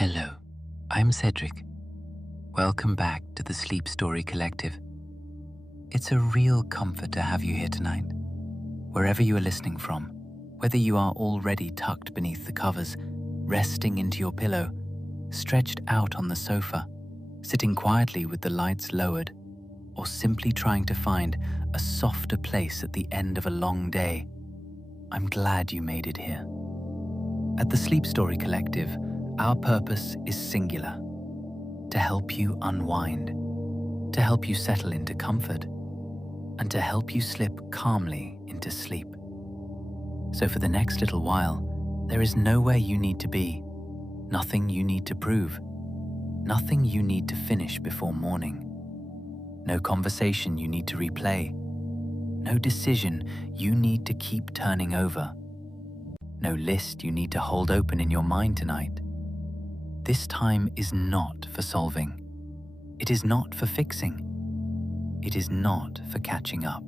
Hello, I'm Cedric. Welcome back to the SleepStory Collective. It's a real comfort to have you here tonight. Wherever you are listening from, whether you are already tucked beneath the covers, resting into your pillow, stretched out on the sofa, sitting quietly with the lights lowered, or simply trying to find a softer place at the end of a long day, I'm glad you made it here. At the SleepStory Collective, our purpose is singular: to help you unwind, to help you settle into comfort, and to help you slip calmly into sleep. So for the next little while, there is nowhere you need to be, nothing you need to prove, nothing you need to finish before morning, no conversation you need to replay, no decision you need to keep turning over, no list you need to hold open in your mind tonight. This time is not for solving. It is not for fixing. It is not for catching up.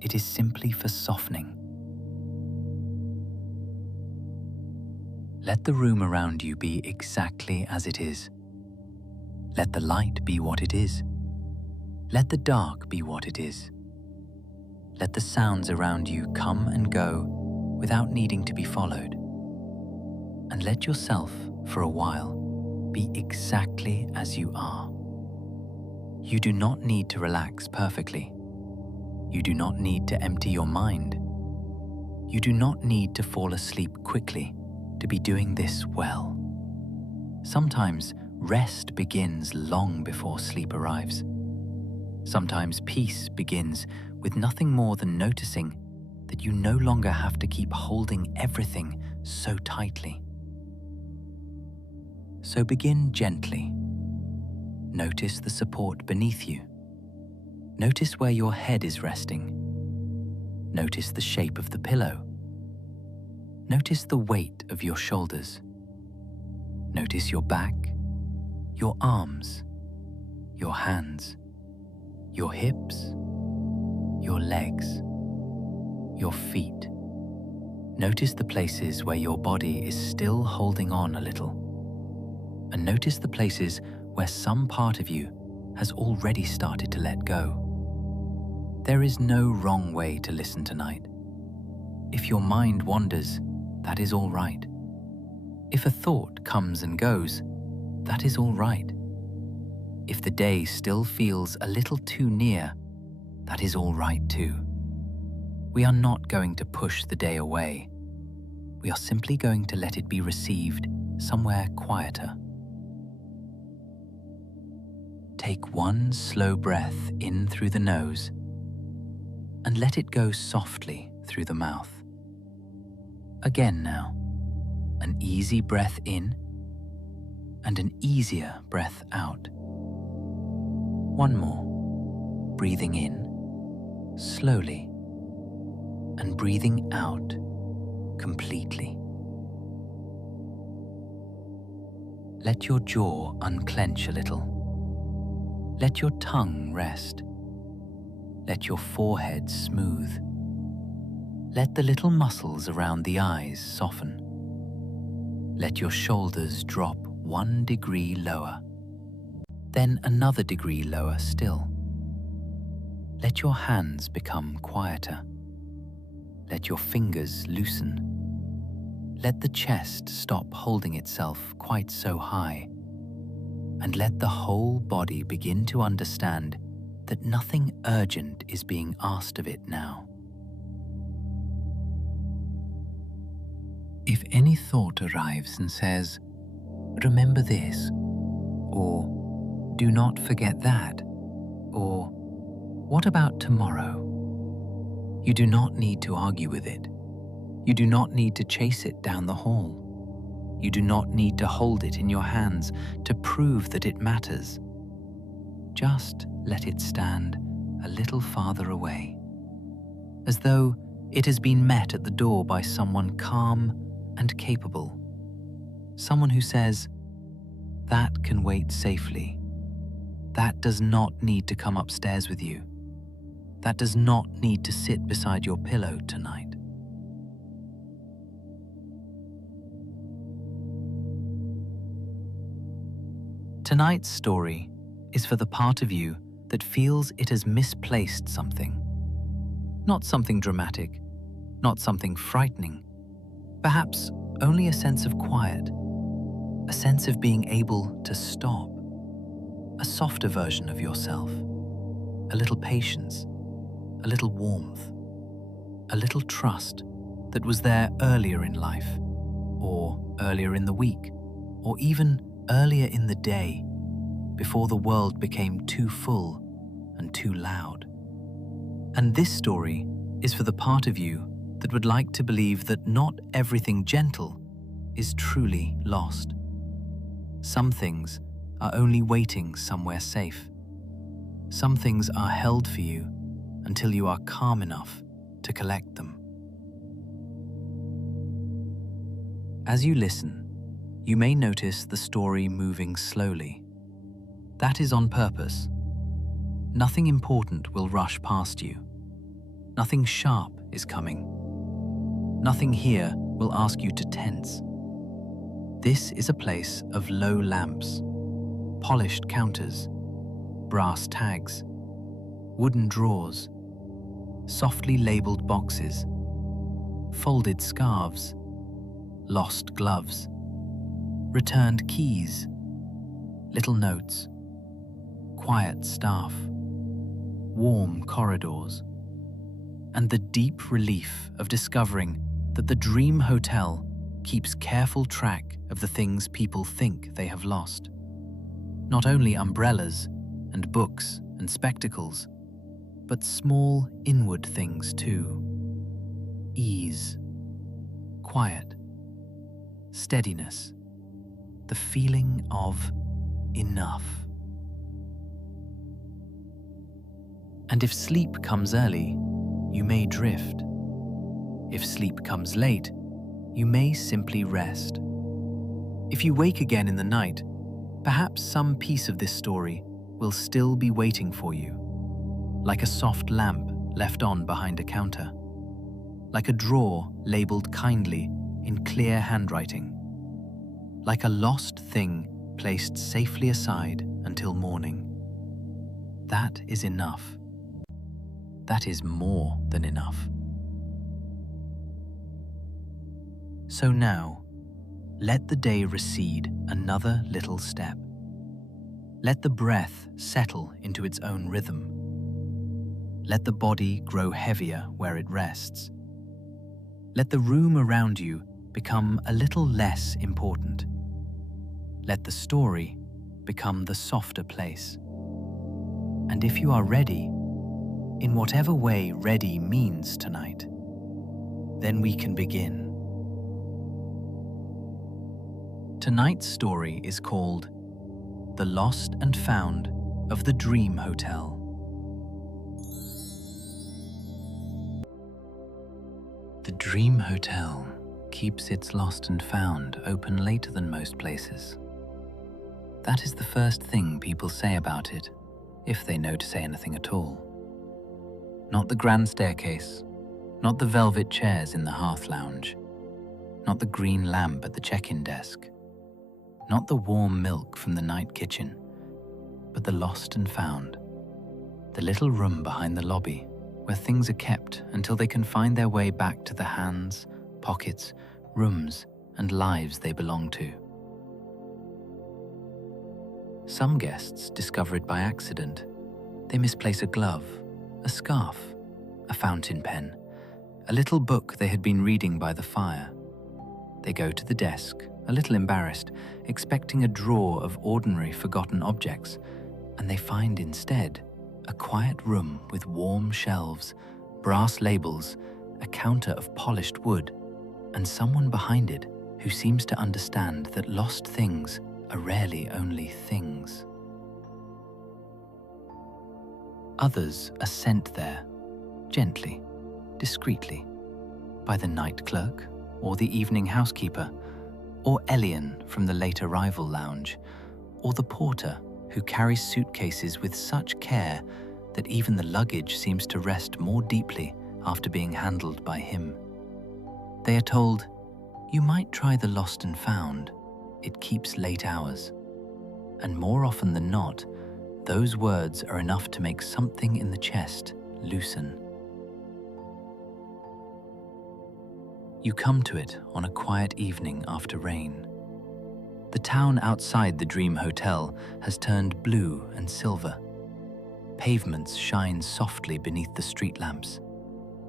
It is simply for softening. Let the room around you be exactly as it is. Let the light be what it is. Let the dark be what it is. Let the sounds around you come and go without needing to be followed. And let yourself, for a while, be exactly as you are. You do not need to relax perfectly. You do not need to empty your mind. You do not need to fall asleep quickly to be doing this well. Sometimes rest begins long before sleep arrives. Sometimes peace begins with nothing more than noticing that you no longer have to keep holding everything so tightly. So begin gently. Notice the support beneath you. Notice where your head is resting. Notice the shape of the pillow. Notice the weight of your shoulders. Notice your back, your arms, your hands, your hips, your legs, your feet. Notice the places where your body is still holding on a little. And notice the places where some part of you has already started to let go. There is no wrong way to listen tonight. If your mind wanders, that is all right. If a thought comes and goes, that is all right. If the day still feels a little too near, that is all right too. We are not going to push the day away. We are simply going to let it be received somewhere quieter. Take one slow breath in through the nose and let it go softly through the mouth. Again now, an easy breath in and an easier breath out. One more, breathing in slowly and breathing out completely. Let your jaw unclench a little. Let your tongue rest. Let your forehead smooth. Let the little muscles around the eyes soften. Let your shoulders drop 1 degree lower, then another degree lower still. Let your hands become quieter. Let your fingers loosen. Let the chest stop holding itself quite so high. And let the whole body begin to understand that nothing urgent is being asked of it now. If any thought arrives and says, "Remember this," or "Do not forget that," or "What about tomorrow?" you do not need to argue with it. You do not need to chase it down the hall. You do not need to hold it in your hands to prove that it matters. Just let it stand a little farther away, as though it has been met at the door by someone calm and capable, someone who says, "That can wait safely. That does not need to come upstairs with you. That does not need to sit beside your pillow tonight." Tonight's story is for the part of you that feels it has misplaced something. Not something dramatic, not something frightening, perhaps only a sense of quiet, a sense of being able to stop, a softer version of yourself, a little patience, a little warmth, a little trust that was there earlier in life, or earlier in the week, or even earlier in the day, before the world became too full and too loud. And this story is for the part of you that would like to believe that not everything gentle is truly lost. Some things are only waiting somewhere safe. Some things are held for you until you are calm enough to collect them. As you listen, you may notice the story moving slowly. That is on purpose. Nothing important will rush past you. Nothing sharp is coming. Nothing here will ask you to tense. This is a place of low lamps, polished counters, brass tags, wooden drawers, softly labeled boxes, folded scarves, lost gloves, returned keys, little notes, quiet staff, warm corridors, and the deep relief of discovering that the dream hotel keeps careful track of the things people think they have lost. Not only umbrellas and books and spectacles, but small inward things too. Ease, quiet, steadiness, the feeling of enough. And if sleep comes early, you may drift. If sleep comes late, you may simply rest. If you wake again in the night, perhaps some piece of this story will still be waiting for you, like a soft lamp left on behind a counter, like a drawer labeled kindly in clear handwriting, like a lost thing placed safely aside until morning. That is enough. That is more than enough. So now, let the day recede another little step. Let the breath settle into its own rhythm. Let the body grow heavier where it rests. Let the room around you become a little less important. Let the story become the softer place. And if you are ready, in whatever way ready means tonight, then we can begin. Tonight's story is called The Lost and Found of the Dream Hotel. The Dream Hotel keeps its lost and found open later than most places. That is the first thing people say about it, if they know to say anything at all. Not the grand staircase, not the velvet chairs in the hearth lounge, not the green lamp at the check-in desk, not the warm milk from the night kitchen, but the lost and found, the little room behind the lobby where things are kept until they can find their way back to the hands, pockets, rooms, and lives they belong to. Some guests discover it by accident. They misplace a glove, a scarf, a fountain pen, a little book they had been reading by the fire. They go to the desk, a little embarrassed, expecting a drawer of ordinary forgotten objects, and they find instead a quiet room with warm shelves, brass labels, a counter of polished wood, and someone behind it who seems to understand that lost things are rarely only things. Others are sent there, gently, discreetly, by the night clerk or the evening housekeeper, or Elian from the late arrival lounge, or the porter who carries suitcases with such care that even the luggage seems to rest more deeply after being handled by him. They are told, "You might try the lost and found. It keeps late hours." And more often than not, those words are enough to make something in the chest loosen. You come to it on a quiet evening after rain. The town outside the Dream Hotel has turned blue and silver. Pavements shine softly beneath the street lamps.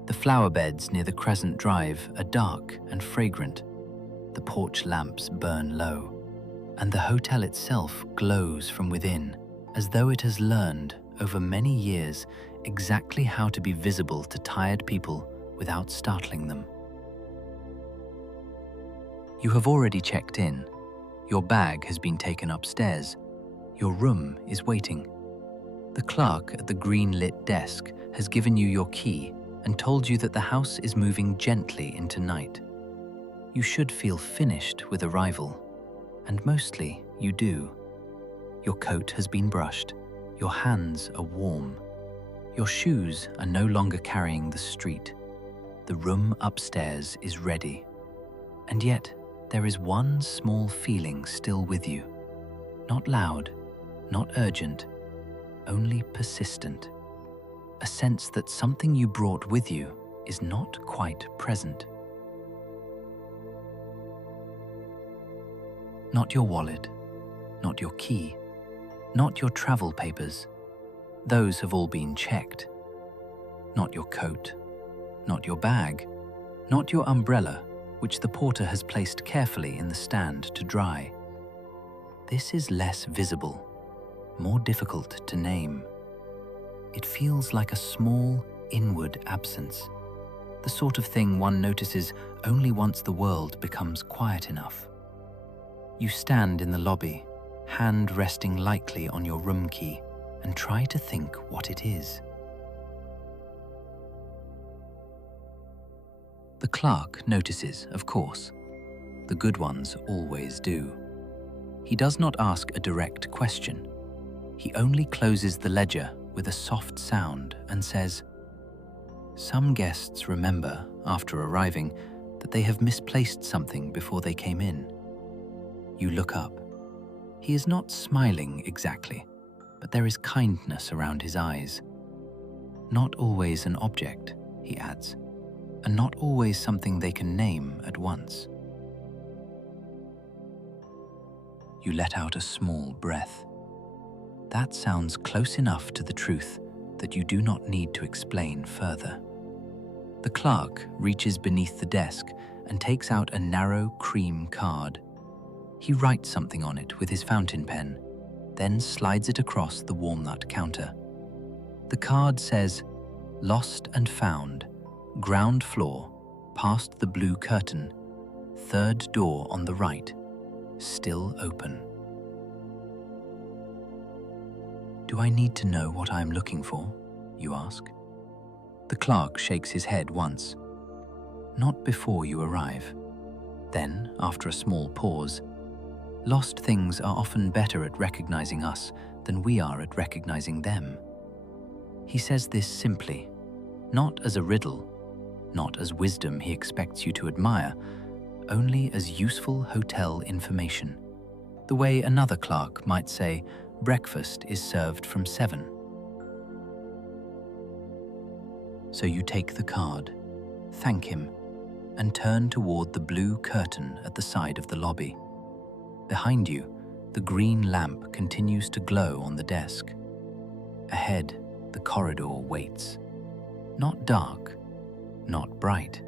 The flower beds near the Crescent Drive are dark and fragrant. The porch lamps burn low, and the hotel itself glows from within, as though it has learned over many years exactly how to be visible to tired people without startling them. You have already checked in. Your bag has been taken upstairs. Your room is waiting. The clerk at the green-lit desk has given you your key and told you that the house is moving gently into night. You should feel finished with arrival, and mostly you do. Your coat has been brushed. Your hands are warm. Your shoes are no longer carrying the street. The room upstairs is ready. And yet, there is one small feeling still with you. Not loud, not urgent, only persistent. A sense that something you brought with you is not quite present. Not your wallet, not your key, not your travel papers. Those have all been checked. Not your coat, not your bag, not your umbrella, which the porter has placed carefully in the stand to dry. This is less visible, more difficult to name. It feels like a small, inward absence, the sort of thing one notices only once the world becomes quiet enough. You stand in the lobby, hand resting lightly on your room key, and try to think what it is. The clerk notices, of course. The good ones always do. He does not ask a direct question. He only closes the ledger with a soft sound and says, "Some guests remember, after arriving, that they have misplaced something before they came in." You look up. He is not smiling exactly, but there is kindness around his eyes. Not always an object, he adds, and not always something they can name at once. You let out a small breath. That sounds close enough to the truth that you do not need to explain further. The clerk reaches beneath the desk and takes out a narrow cream card. He writes something on it with his fountain pen, then slides it across the walnut counter. The card says, "Lost and found, ground floor, past the blue curtain, third door on the right, still open." "Do I need to know what I am looking for?" you ask. The clerk shakes his head once. "Not before you arrive." Then, after a small pause, "Lost things are often better at recognizing us than we are at recognizing them." He says this simply, not as a riddle, not as wisdom he expects you to admire, only as useful hotel information. The way another clerk might say, "Breakfast is served from 7. So you take the card, thank him, and turn toward the blue curtain at the side of the lobby. Behind you, the green lamp continues to glow on the desk. Ahead, the corridor waits. Not dark, not bright.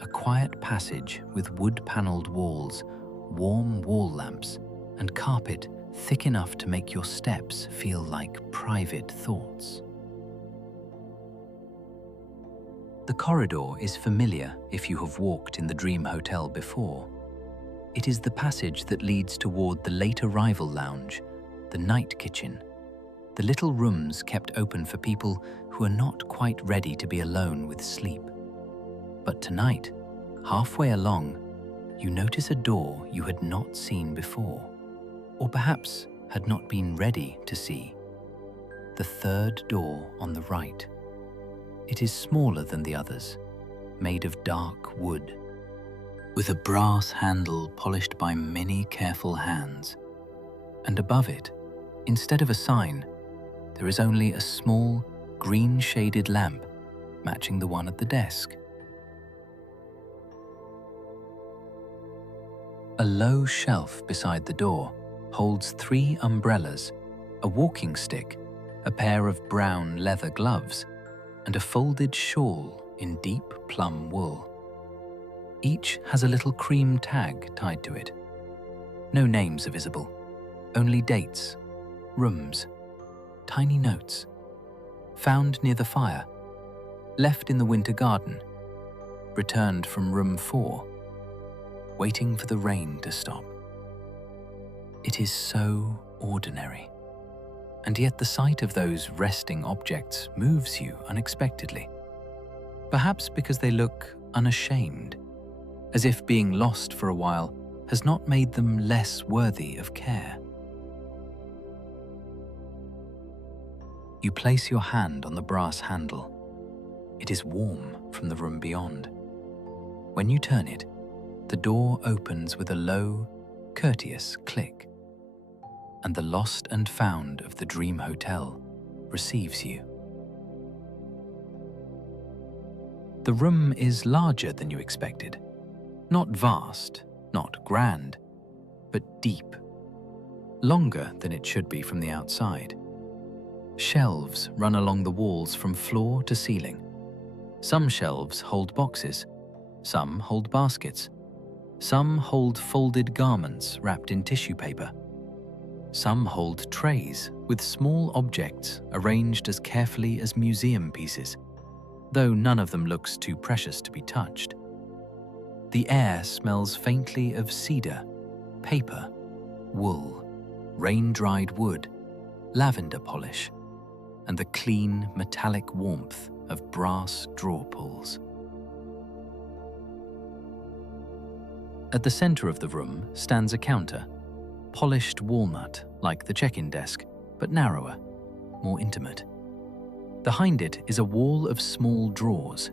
A quiet passage with wood-paneled walls, warm wall lamps, and carpet thick enough to make your steps feel like private thoughts. The corridor is familiar if you have walked in the Dream Hotel before. It is the passage that leads toward the late arrival lounge, the night kitchen, the little rooms kept open for people who are not quite ready to be alone with sleep. But tonight, halfway along, you notice a door you had not seen before, or perhaps had not been ready to see. The third door on the right. It is smaller than the others, made of dark wood, with a brass handle polished by many careful hands. And above it, instead of a sign, there is only a small, green-shaded lamp matching the one at the desk. A low shelf beside the door holds 3 umbrellas, a walking stick, a pair of brown leather gloves, and a folded shawl in deep plum wool. Each has a little cream tag tied to it. No names are visible, only dates, rooms, tiny notes, found near the fire, left in the winter garden, returned from room 4, waiting for the rain to stop. It is so ordinary, and yet the sight of those resting objects moves you unexpectedly. Perhaps because they look unashamed, as if being lost for a while has not made them less worthy of care. You place your hand on the brass handle. It is warm from the room beyond. When you turn it, the door opens with a low, courteous click, and the lost and found of the Dream Hotel receives you. The room is larger than you expected. Not vast, not grand, but deep. Longer than it should be from the outside. Shelves run along the walls from floor to ceiling. Some shelves hold boxes, some hold baskets, some hold folded garments wrapped in tissue paper. Some hold trays with small objects arranged as carefully as museum pieces, though none of them looks too precious to be touched. The air smells faintly of cedar, paper, wool, rain-dried wood, lavender polish, and the clean, metallic warmth of brass drawer pulls. At the center of the room stands a counter, polished walnut like the check-in desk, but narrower, more intimate. Behind it is a wall of small drawers.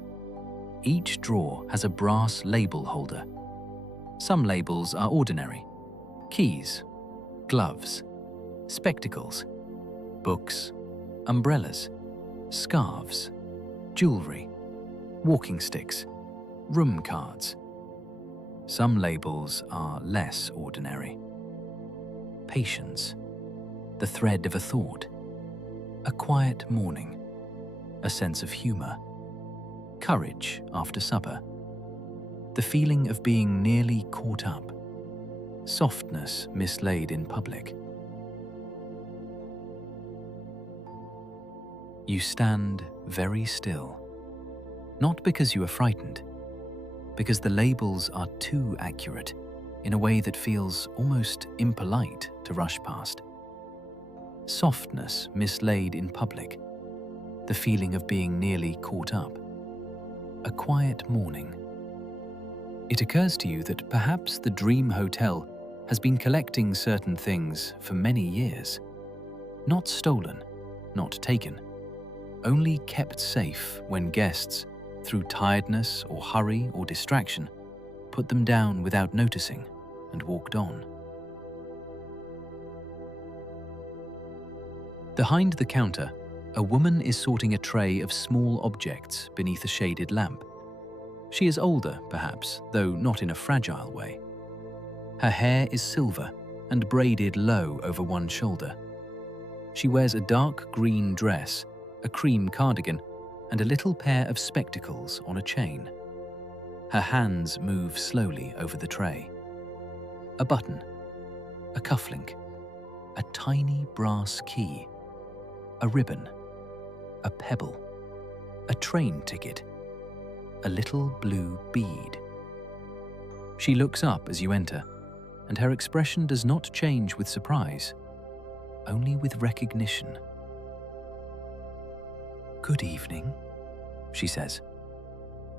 Each drawer has a brass label holder. Some labels are ordinary: keys, gloves, spectacles, books, umbrellas, scarves, jewelry, walking sticks, room cards. Some labels are less ordinary. Patience, the thread of a thought, a quiet morning, a sense of humor, courage after supper, the feeling of being nearly caught up, softness mislaid in public. You stand very still, not because you are frightened, because the labels are too accurate in a way that feels almost impolite to rush past. Softness mislaid in public, the feeling of being nearly caught up, a quiet morning. It occurs to you that perhaps the Dream Hotel has been collecting certain things for many years. Not stolen, not taken, only kept safe when guests, through tiredness or hurry or distraction, put them down without noticing and walked on. Behind the counter, a woman is sorting a tray of small objects beneath a shaded lamp. She is older, perhaps, though not in a fragile way. Her hair is silver and braided low over one shoulder. She wears a dark green dress, a cream cardigan, and a little pair of spectacles on a chain. Her hands move slowly over the tray. A button, a cufflink, a tiny brass key, a ribbon, a pebble, a train ticket, a little blue bead. She looks up as you enter, and her expression does not change with surprise, only with recognition. "Good evening," she says.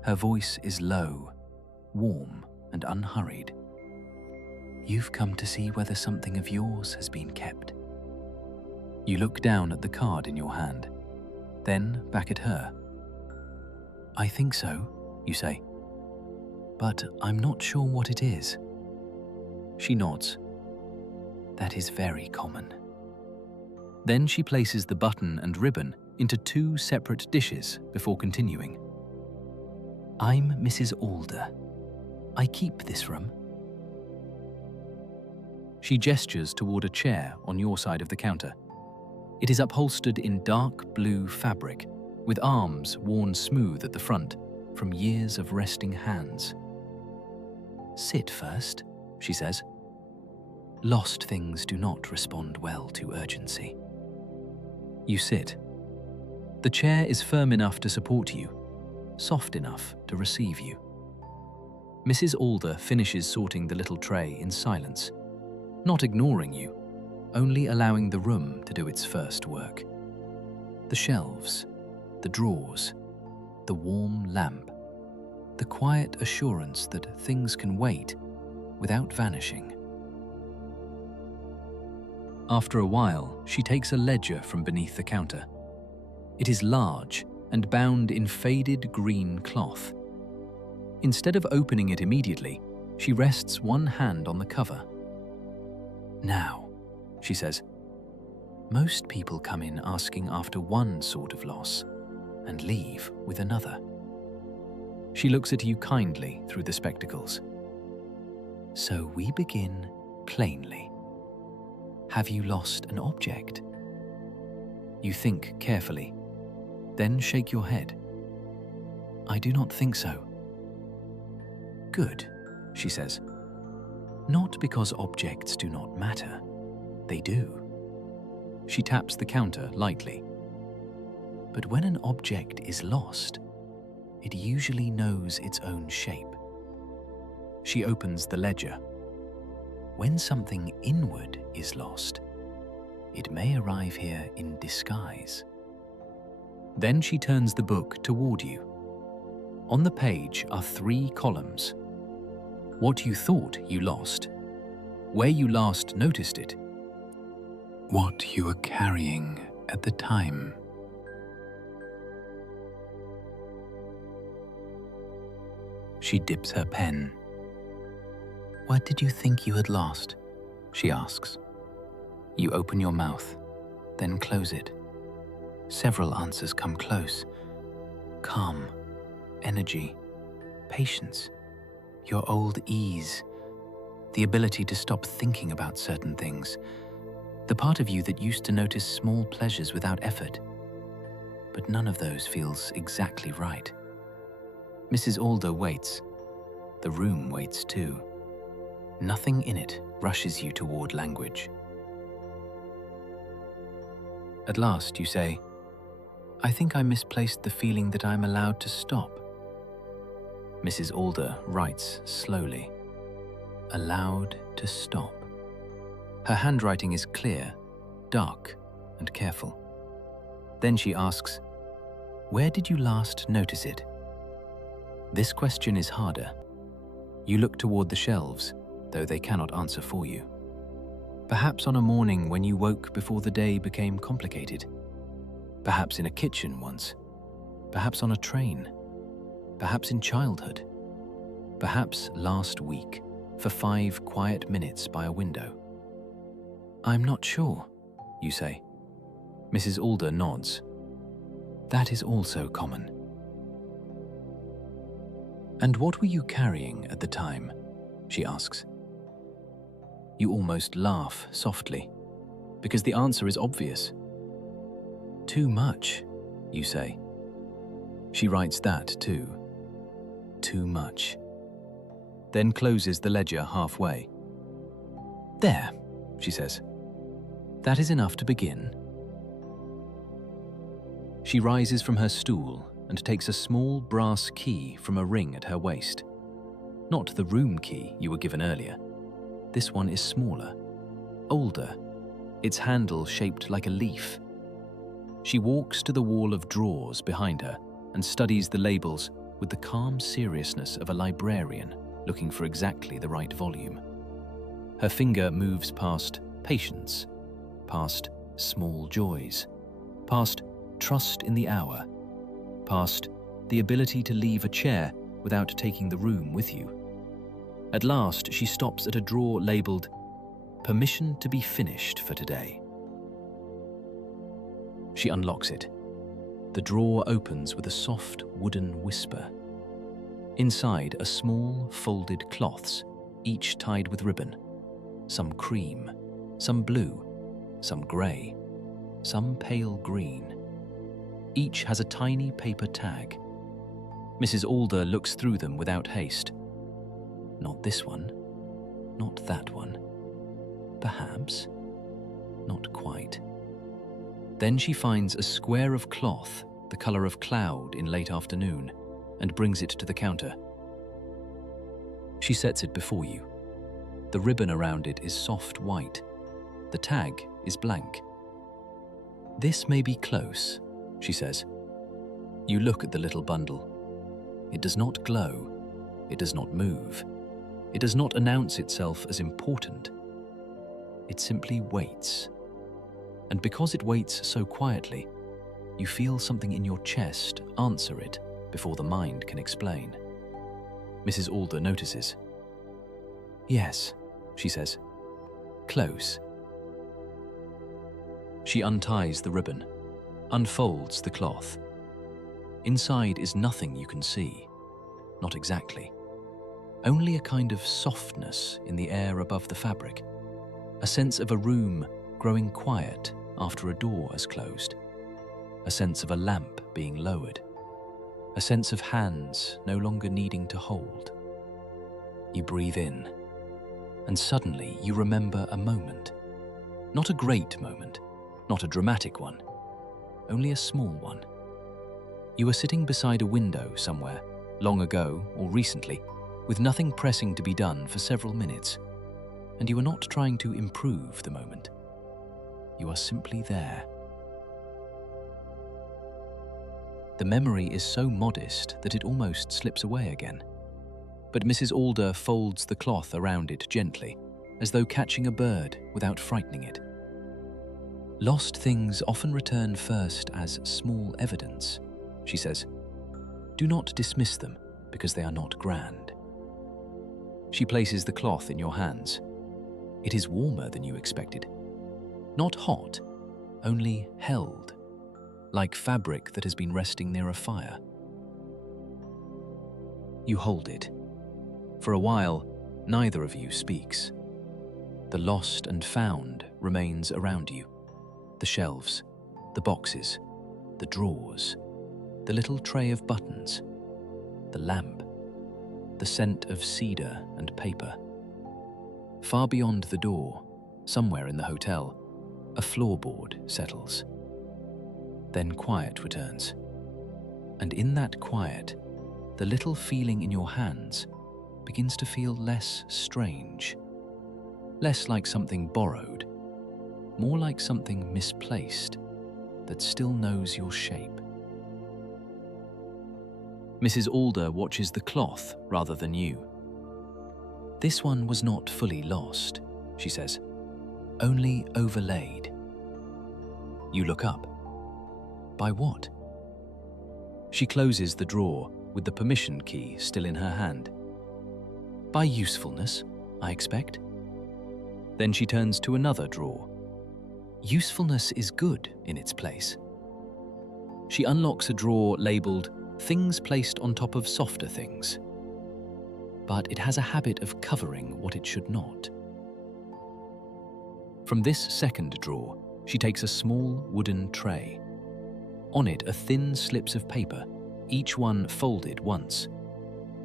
Her voice is low, warm, and unhurried. "You've come to see whether something of yours has been kept." You look down at the card in your hand, then back at her. "I think so," you say, "but I'm not sure what it is." She nods. That is very common. Then she places the button and ribbon into 2 separate dishes before continuing. I'm Mrs. Alder. I keep this room. She gestures toward a chair on your side of the counter. It is upholstered in dark blue fabric, with arms worn smooth at the front from years of resting hands. Sit first, she says. Lost things do not respond well to urgency. You sit. The chair is firm enough to support you, soft enough to receive you. Mrs. Alder finishes sorting the little tray in silence, not ignoring you, only allowing the room to do its first work. The shelves, the drawers, the warm lamp, the quiet assurance that things can wait without vanishing. After a while, she takes a ledger from beneath the counter. It is large and bound in faded green cloth. Instead of opening it immediately, she rests one hand on the cover. Now, she says, most people come in asking after one sort of loss and leave with another. She looks at you kindly through the spectacles. So we begin plainly. Have you lost an object? You think carefully, then shake your head. I do not think so. Good, she says. Not because objects do not matter. They do. She taps the counter lightly. But when an object is lost, it usually knows its own shape. She opens the ledger. When something inward is lost, it may arrive here in disguise. Then she turns the book toward you. On the page are 3 columns. What you thought you lost, where you last noticed it, what you were carrying at the time. She dips her pen. What did you think you had lost? She asks. You open your mouth, then close it. Several answers come close. Calm, energy, patience, your old ease, the ability to stop thinking about certain things, the part of you that used to notice small pleasures without effort. But none of those feels exactly right. Mrs. Alder waits. The room waits too. Nothing in it rushes you toward language. At last you say, I think I misplaced the feeling that I'm allowed to stop. Mrs. Alder writes slowly, allowed to stop. Her handwriting is clear, dark, and careful. Then she asks, where did you last notice it? This question is harder. You look toward the shelves, though they cannot answer for you. Perhaps on a morning when you woke before the day became complicated. Perhaps in a kitchen once. Perhaps on a train. Perhaps in childhood. Perhaps last week, for 5 quiet minutes by a window. I'm not sure, you say. Mrs. Alder nods. That is also common. And what were you carrying at the time? She asks. You almost laugh softly, because the answer is obvious. Too much, you say. She writes that too. Too much. Then closes the ledger halfway. There, she says. That is enough to begin. She rises from her stool and takes a small brass key from a ring at her waist. Not the room key you were given earlier. This one is smaller, older, its handle shaped like a leaf. She walks to the wall of drawers behind her and studies the labels with the calm seriousness of a librarian looking for exactly the right volume. Her finger moves past patience, past small joys, past trust in the hour, past the ability to leave a chair without taking the room with you. At last, she stops at a drawer labeled permission to be finished for today. She unlocks it. The drawer opens with a soft wooden whisper. Inside are small folded cloths, each tied with ribbon. Some cream, some blue, some grey, some pale green. Each has a tiny paper tag. Mrs. Alder looks through them without haste. Not this one. Not that one. Perhaps. Not quite. Then she finds a square of cloth, the colour of cloud in late afternoon, and brings it to the counter. She sets it before you. The ribbon around it is soft white. The tag is blank. "This may be close," she says. You look at the little bundle. It does not glow. It does not move. It does not announce itself as important. It simply waits. And because it waits so quietly, you feel something in your chest answer it before the mind can explain. Mrs. Alder notices. "Yes," she says. "Close." She unties the ribbon, unfolds the cloth. Inside is nothing you can see. Not exactly. Only a kind of softness in the air above the fabric. A sense of a room growing quiet after a door has closed. A sense of a lamp being lowered. A sense of hands no longer needing to hold. You breathe in, and suddenly you remember a moment. Not a great moment, not a dramatic one, only a small one. You are sitting beside a window somewhere, long ago or recently, with nothing pressing to be done for several minutes, and you are not trying to improve the moment. You are simply there. The memory is so modest that it almost slips away again. But Mrs. Alder folds the cloth around it gently, as though catching a bird without frightening it. "Lost things often return first as small evidence," she says. "Do not dismiss them because they are not grand." She places the cloth in your hands. It is warmer than you expected. Not hot, only held, like fabric that has been resting near a fire. You hold it. For a while, neither of you speaks. The lost and found remains around you. The shelves, the boxes, the drawers, the little tray of buttons, the lamp, the scent of cedar and paper. Far beyond the door, somewhere in the hotel, a floorboard settles. Then quiet returns. And in that quiet, the little feeling in your hands begins to feel less strange, less like something borrowed, more like something misplaced that still knows your shape. Mrs. Alder watches the cloth rather than you. "This one was not fully lost," she says, "only overlaid." You look up. By what? She closes the drawer with the permission key still in her hand. By usefulness, I expect. Then she turns to another drawer. Usefulness is good in its place. She unlocks a drawer labelled "Things placed on top of softer things." But it has a habit of covering what it should not. From this second drawer, she takes a small wooden tray. On it are thin slips of paper, each one folded once.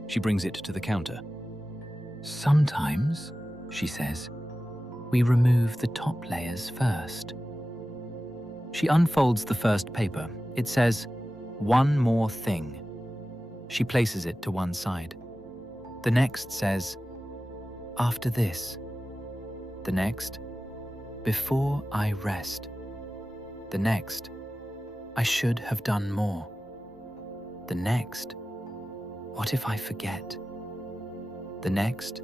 She brings it to the counter. "Sometimes," she says, "we remove the top layers first." She unfolds the first paper. It says, "One more thing." She places it to one side. The next says, "After this." The next, "Before I rest." The next, "I should have done more." The next, "What if I forget?" The next,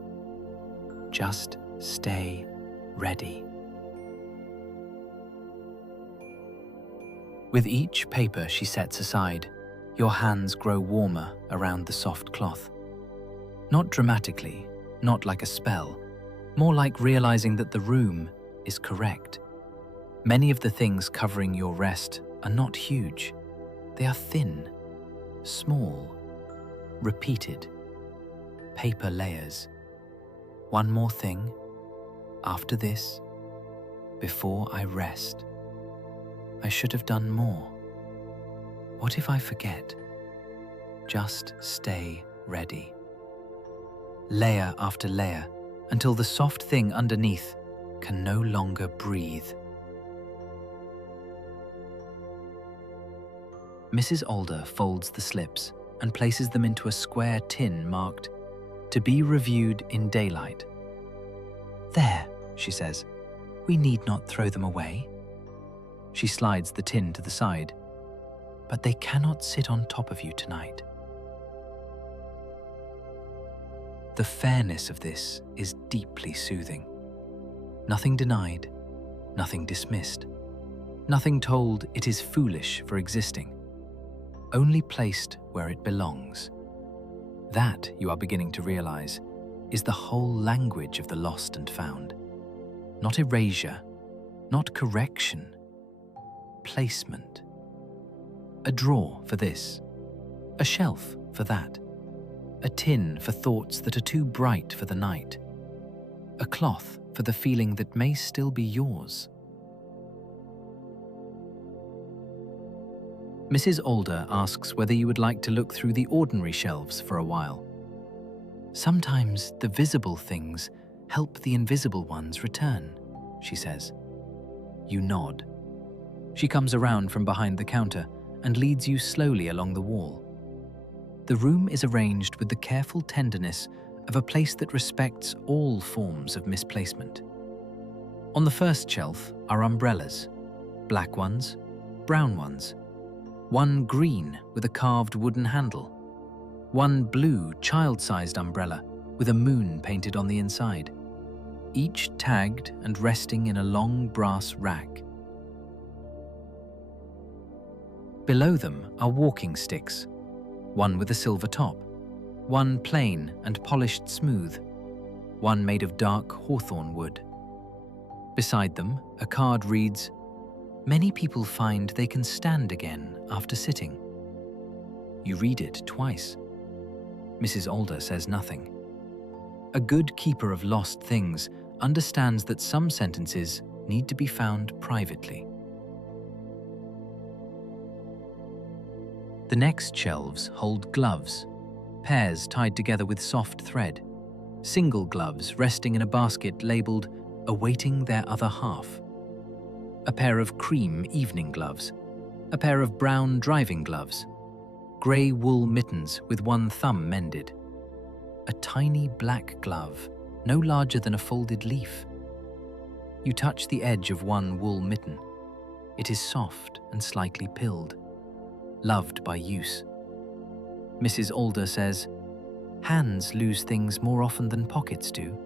"Just stay ready." With each paper she sets aside, your hands grow warmer around the soft cloth. Not dramatically, not like a spell, More like realizing that the room is correct. Many of the things covering your rest are not huge. They are thin, small, repeated, paper layers. One more thing, after this, before I rest. I should have done more. What if I forget? Just stay ready. Layer after layer, until the soft thing underneath can no longer breathe. Mrs. Alder folds the slips and places them into a square tin marked, "To be reviewed in daylight." "There," she says, "we need not throw them away." She slides the tin to the side. "But they cannot sit on top of you tonight." The fairness of this is deeply soothing. Nothing denied, nothing dismissed, nothing told it is foolish for existing, only placed where it belongs. That, you are beginning to realize, is the whole language of the lost and found. Not erasure, not correction, placement. A drawer for this, a shelf for that, a tin for thoughts that are too bright for the night, a cloth for the feeling that may still be yours. Mrs. Alder asks whether you would like to look through the ordinary shelves for a while. "Sometimes the visible things help the invisible ones return," she says. You nod. She comes around from behind the counter and leads you slowly along the wall. The room is arranged with the careful tenderness of a place that respects all forms of misplacement. On the first shelf are umbrellas, black ones, brown ones, one green with a carved wooden handle, one blue child-sized umbrella with a moon painted on the inside, each tagged and resting in a long brass rack. Below them are walking sticks, one with a silver top, one plain and polished smooth, one made of dark hawthorn wood. Beside them, a card reads, "Many people find they can stand again after sitting." You read it twice. Mrs. Alder says nothing. A good keeper of lost things understands that some sentences need to be found privately. The next shelves hold gloves, pairs tied together with soft thread, single gloves resting in a basket labeled "awaiting their other half." A pair of cream evening gloves, a pair of brown driving gloves, grey wool mittens with one thumb mended, a tiny black glove, no larger than a folded leaf. You touch the edge of one wool mitten. It is soft and slightly pilled, loved by use. Mrs. Alder says, "Hands lose things more often than pockets do."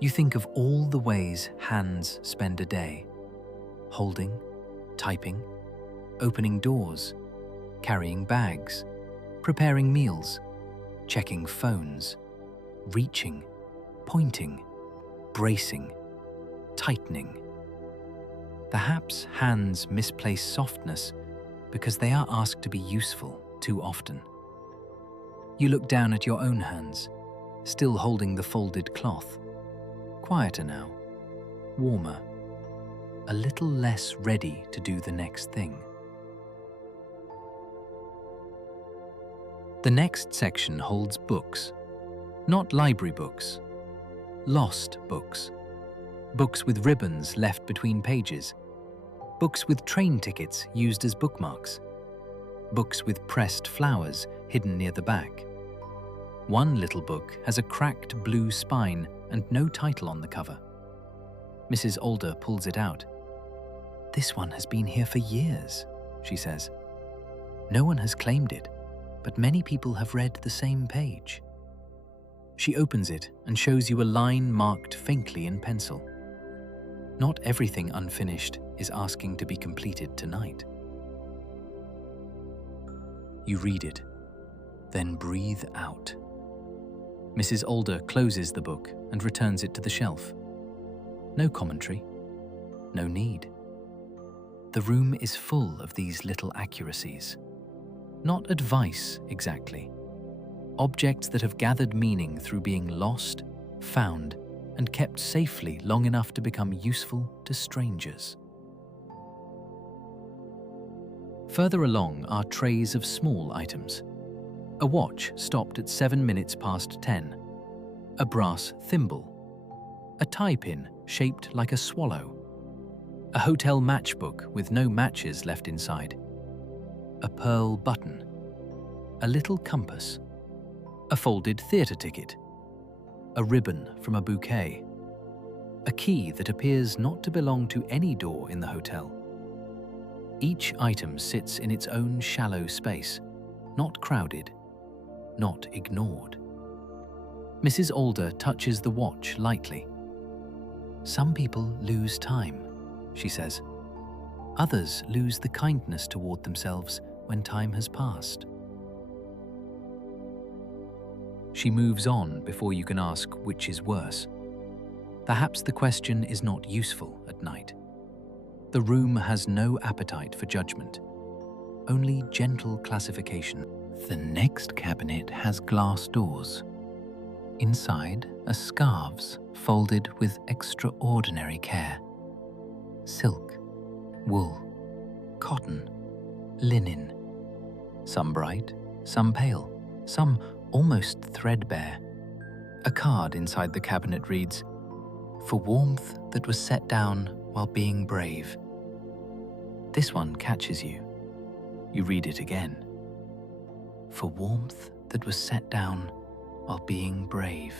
You think of all the ways hands spend a day: holding, typing, opening doors, carrying bags, preparing meals, checking phones, reaching, pointing, bracing, tightening. Perhaps hands misplace softness because they are asked to be useful too often. You look down at your own hands, still holding the folded cloth. Quieter now, warmer, a little less ready to do the next thing. The next section holds books, not library books, lost books, books with ribbons left between pages, books with train tickets used as bookmarks, books with pressed flowers hidden near the back. One little book has a cracked blue spine and no title on the cover. Mrs. Alder pulls it out. "This one has been here for years," she says. "No one has claimed it, but many people have read the same page." She opens it and shows you a line marked faintly in pencil. Not everything unfinished is asking to be completed tonight. You read it, then breathe out. Mrs. Alder closes the book and returns it to the shelf. No commentary, no need. The room is full of these little accuracies. Not advice, exactly. Objects that have gathered meaning through being lost, found, and kept safely long enough to become useful to strangers. Further along are trays of small items. A watch stopped at 7 minutes past 10. A brass thimble. A tie pin shaped like a swallow. A hotel matchbook with no matches left inside. A pearl button. A little compass. A folded theatre ticket. A ribbon from a bouquet. A key that appears not to belong to any door in the hotel. Each item sits in its own shallow space, not crowded, not ignored. Mrs. Alder touches the watch lightly. Some people lose time, she says. Others lose the kindness toward themselves when time has passed. She moves on before you can ask which is worse. Perhaps the question is not useful at night. The room has no appetite for judgment, only gentle classification. The next cabinet has glass doors. Inside are scarves folded with extraordinary care. Silk, wool, cotton, linen. Some bright, some pale, some almost threadbare. A card inside the cabinet reads, "For warmth that was set down while being brave." This one catches you. You read it again. For warmth that was set down while being brave.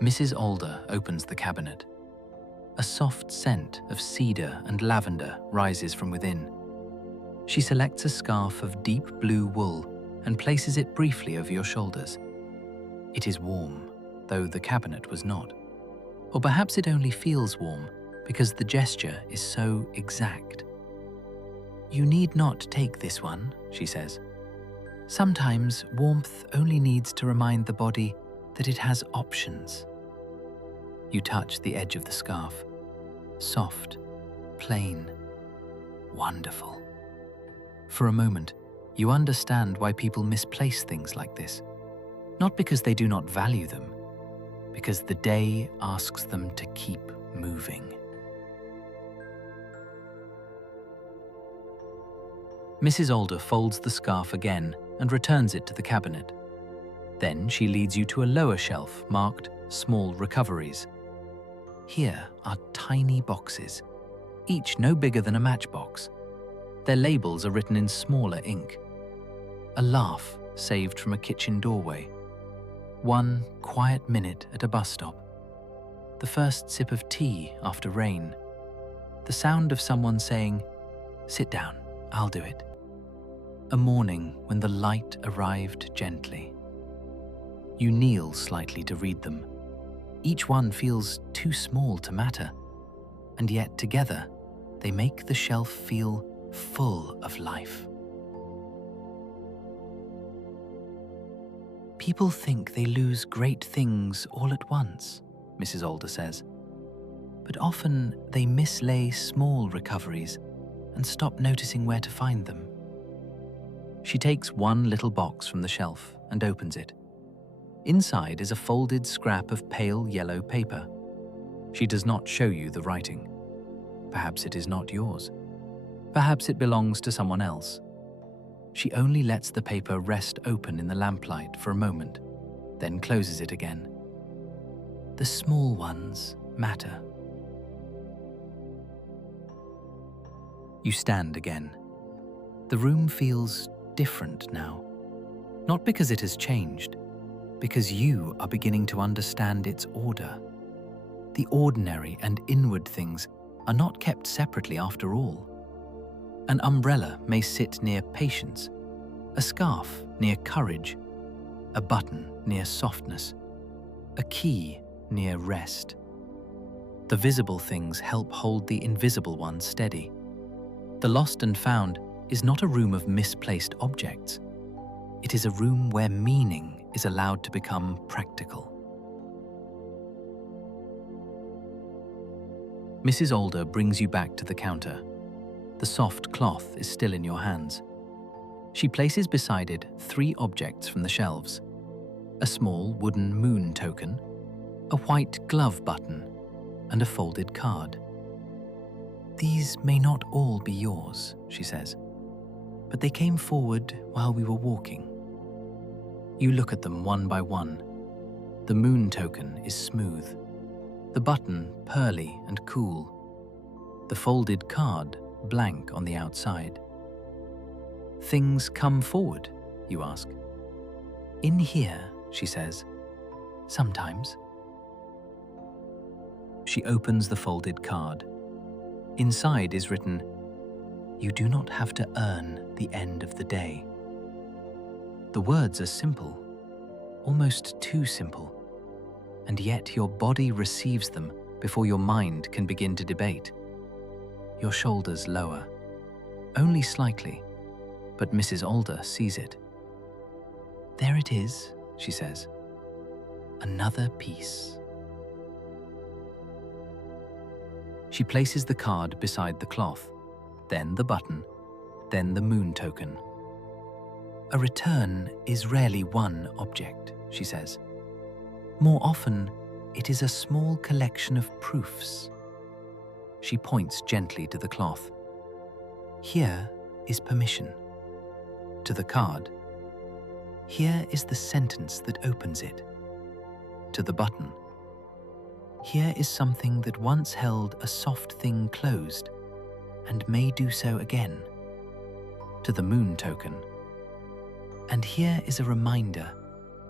Mrs. Alder opens the cabinet. A soft scent of cedar and lavender rises from within. She selects a scarf of deep blue wool and places it briefly over your shoulders. It is warm, though the cabinet was not. Or perhaps it only feels warm because the gesture is so exact. "You need not take this one," she says. "Sometimes warmth only needs to remind the body that it has options." You touch the edge of the scarf. Soft, plain, wonderful. For a moment, you understand why people misplace things like this. Not because they do not value them, because the day asks them to keep moving. Mrs. Alder folds the scarf again and returns it to the cabinet. Then she leads you to a lower shelf marked "Small Recoveries." Here are tiny boxes, each no bigger than a matchbox. Their labels are written in smaller ink. A laugh saved from a kitchen doorway. One quiet minute at a bus stop. The first sip of tea after rain. The sound of someone saying, "Sit down, I'll do it." A morning when the light arrived gently. You kneel slightly to read them. Each one feels too small to matter, and yet together they make the shelf feel full of life. People think they lose great things all at once, Mrs. Alder says, but often they mislay small recoveries and stop noticing where to find them. She takes one little box from the shelf and opens it. Inside is a folded scrap of pale yellow paper. She does not show you the writing. Perhaps it is not yours. Perhaps it belongs to someone else. She only lets the paper rest open in the lamplight for a moment, then closes it again. The small ones matter. You stand again. The room feels different now. Not because it has changed, because you are beginning to understand its order. The ordinary and inward things are not kept separately after all. An umbrella may sit near patience, a scarf near courage, a button near softness, a key near rest. The visible things help hold the invisible ones steady. The lost and found is not a room of misplaced objects. It is a room where meaning is allowed to become practical. Mrs. Alder brings you back to the counter. The soft cloth is still in your hands. She places beside it 3 objects from the shelves: a small wooden moon token, a white glove button, and a folded card. "These may not all be yours," she says, "but they came forward while we were walking." You look at them one by one. The moon token is smooth, the button pearly and cool, the folded card blank on the outside. "Things come forward?" you ask. "In here," she says, "sometimes." She opens the folded card. Inside is written, "You do not have to earn the end of the day." The words are simple, almost too simple, and yet your body receives them before your mind can begin to debate. Your shoulders lower, only slightly, but Mrs. Alder sees it. "There it is," she says. "Another piece." She places the card beside the cloth, then the button, then the moon token. "A return is rarely one object," she says. "More often, it is a small collection of proofs." She points gently to the cloth. "Here is permission." To the card. "Here is the sentence that opens it." To the button. "Here is something that once held a soft thing closed and may do so again." To the moon token. "And here is a reminder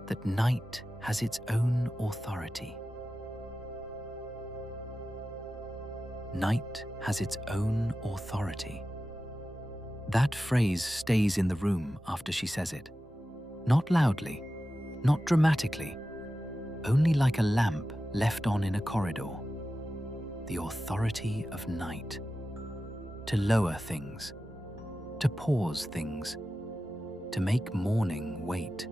that night has its own authority." Night has its own authority. That phrase stays in the room after she says it. Not loudly, not dramatically, only like a lamp left on in a corridor. The authority of night. To lower things, to pause things, to make morning wait,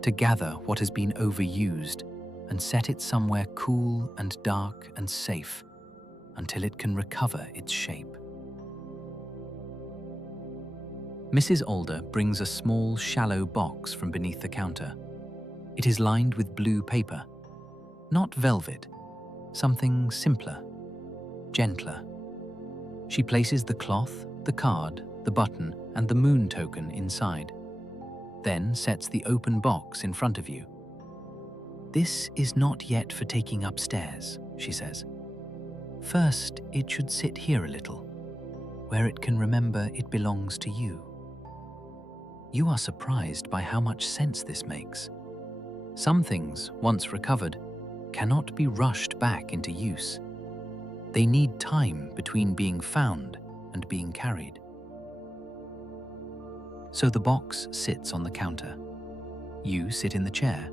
to gather what has been overused and set it somewhere cool and dark and safe until it can recover its shape. Mrs. Alder brings a small, shallow box from beneath the counter. It is lined with blue paper, not velvet, something simpler, gentler. She places the cloth, the card, the button, and the moon token inside, then sets the open box in front of you. "This is not yet for taking upstairs," she says. "First, it should sit here a little, where it can remember it belongs to you." You are surprised by how much sense this makes. Some things, once recovered, cannot be rushed back into use. They need time between being found and being carried. So the box sits on the counter. You sit in the chair.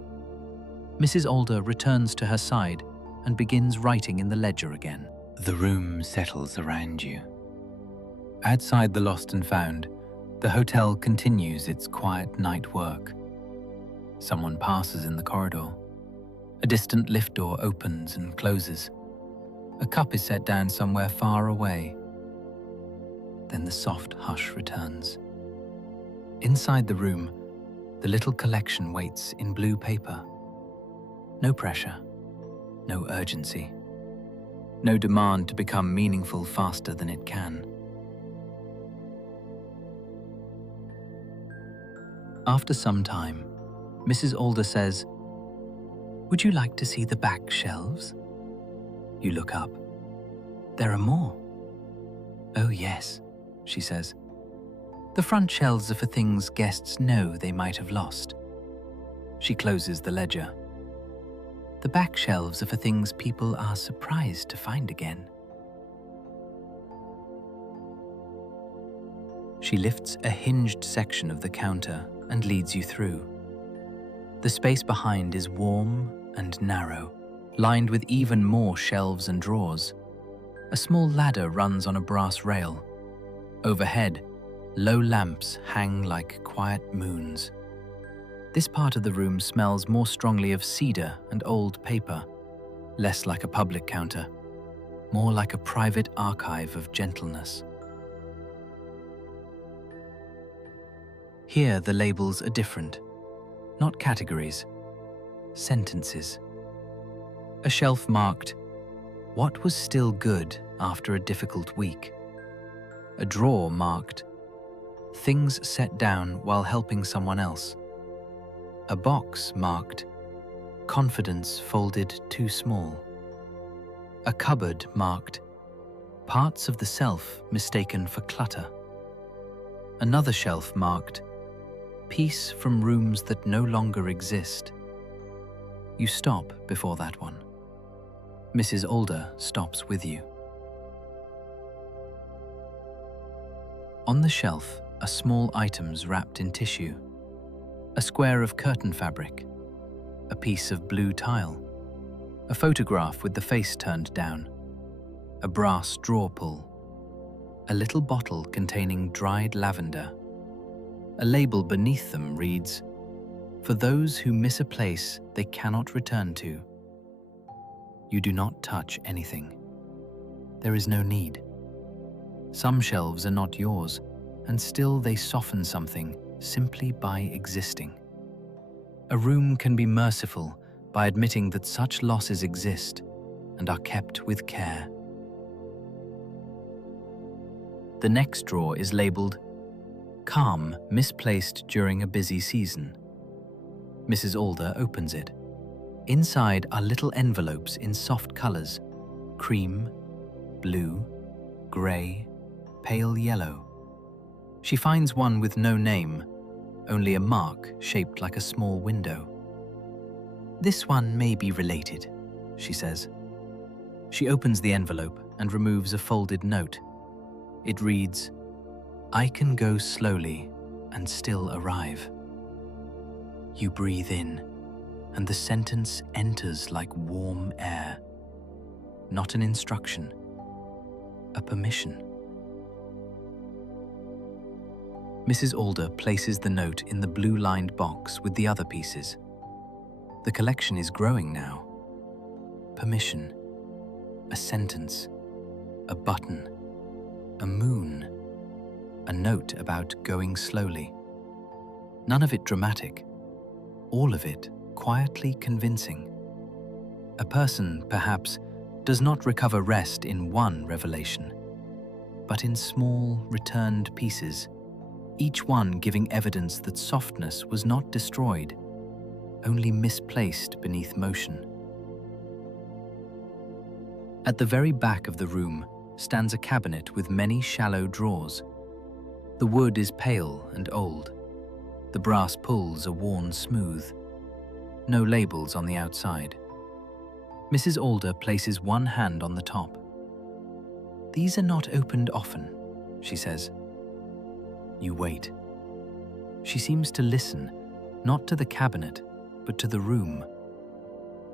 Mrs. Alder returns to her side and begins writing in the ledger again. The room settles around you. Outside the Lost and Found, the hotel continues its quiet night work. Someone passes in the corridor. A distant lift door opens and closes. A cup is set down somewhere far away. Then the soft hush returns. Inside the room, the little collection waits in blue paper. No pressure, no urgency, no demand to become meaningful faster than it can. After some time, Mrs. Alder says, "Would you like to see the back shelves?" You look up. There are more. "Oh yes," she says. "The front shelves are for things guests know they might have lost." She closes the ledger. "The back shelves are for things people are surprised to find again." She lifts a hinged section of the counter and leads you through. The space behind is warm and narrow, lined with even more shelves and drawers. A small ladder runs on a brass rail. Overhead, Low lamps hang like quiet moons. This part of the room smells more strongly of cedar and old paper, less like a public counter, more like a private archive of gentleness. Here the labels are different, not categories, sentences. A shelf marked, "What was still good after a difficult week?" A drawer marked, "Things set down while helping someone else." A box marked, "Confidence folded too small." A cupboard marked, "Parts of the self mistaken for clutter." Another shelf marked, "Peace from rooms that no longer exist." You stop before that one. Mrs. Alder stops with you. On the shelf are small items wrapped in tissue. A square of curtain fabric, a piece of blue tile, a photograph with the face turned down, a brass drawer pull, a little bottle containing dried lavender. A label beneath them reads, "For those who miss a place they cannot return to." You do not touch anything. There is no need. Some shelves are not yours, and still they soften something simply by existing. A room can be merciful by admitting that such losses exist and are kept with care. The next drawer is labeled, "Calm misplaced during a busy season." Mrs. Alder opens it. Inside are little envelopes in soft colors: cream, blue, gray, pale yellow. She finds one with no name, only a mark shaped like a small window. "This one may be related," she says. She opens the envelope and removes a folded note. It reads, "I can go slowly and still arrive." You breathe in, and the sentence enters like warm air. Not an instruction, a permission. Mrs. Alder places the note in the blue-lined box with the other pieces. The collection is growing now. Permission, a sentence, a button, a moon, a note about going slowly. None of it dramatic, all of it quietly convincing. A person, perhaps, does not recover rest in one revelation, but in small, returned pieces, each one giving evidence that softness was not destroyed, only misplaced beneath motion. At the very back of the room stands a cabinet with many shallow drawers. The wood is pale and old. The brass pulls are worn smooth. No labels on the outside. Mrs. Alder places one hand on the top. "These are not opened often," she says. You wait. She seems to listen, not to the cabinet, but to the room.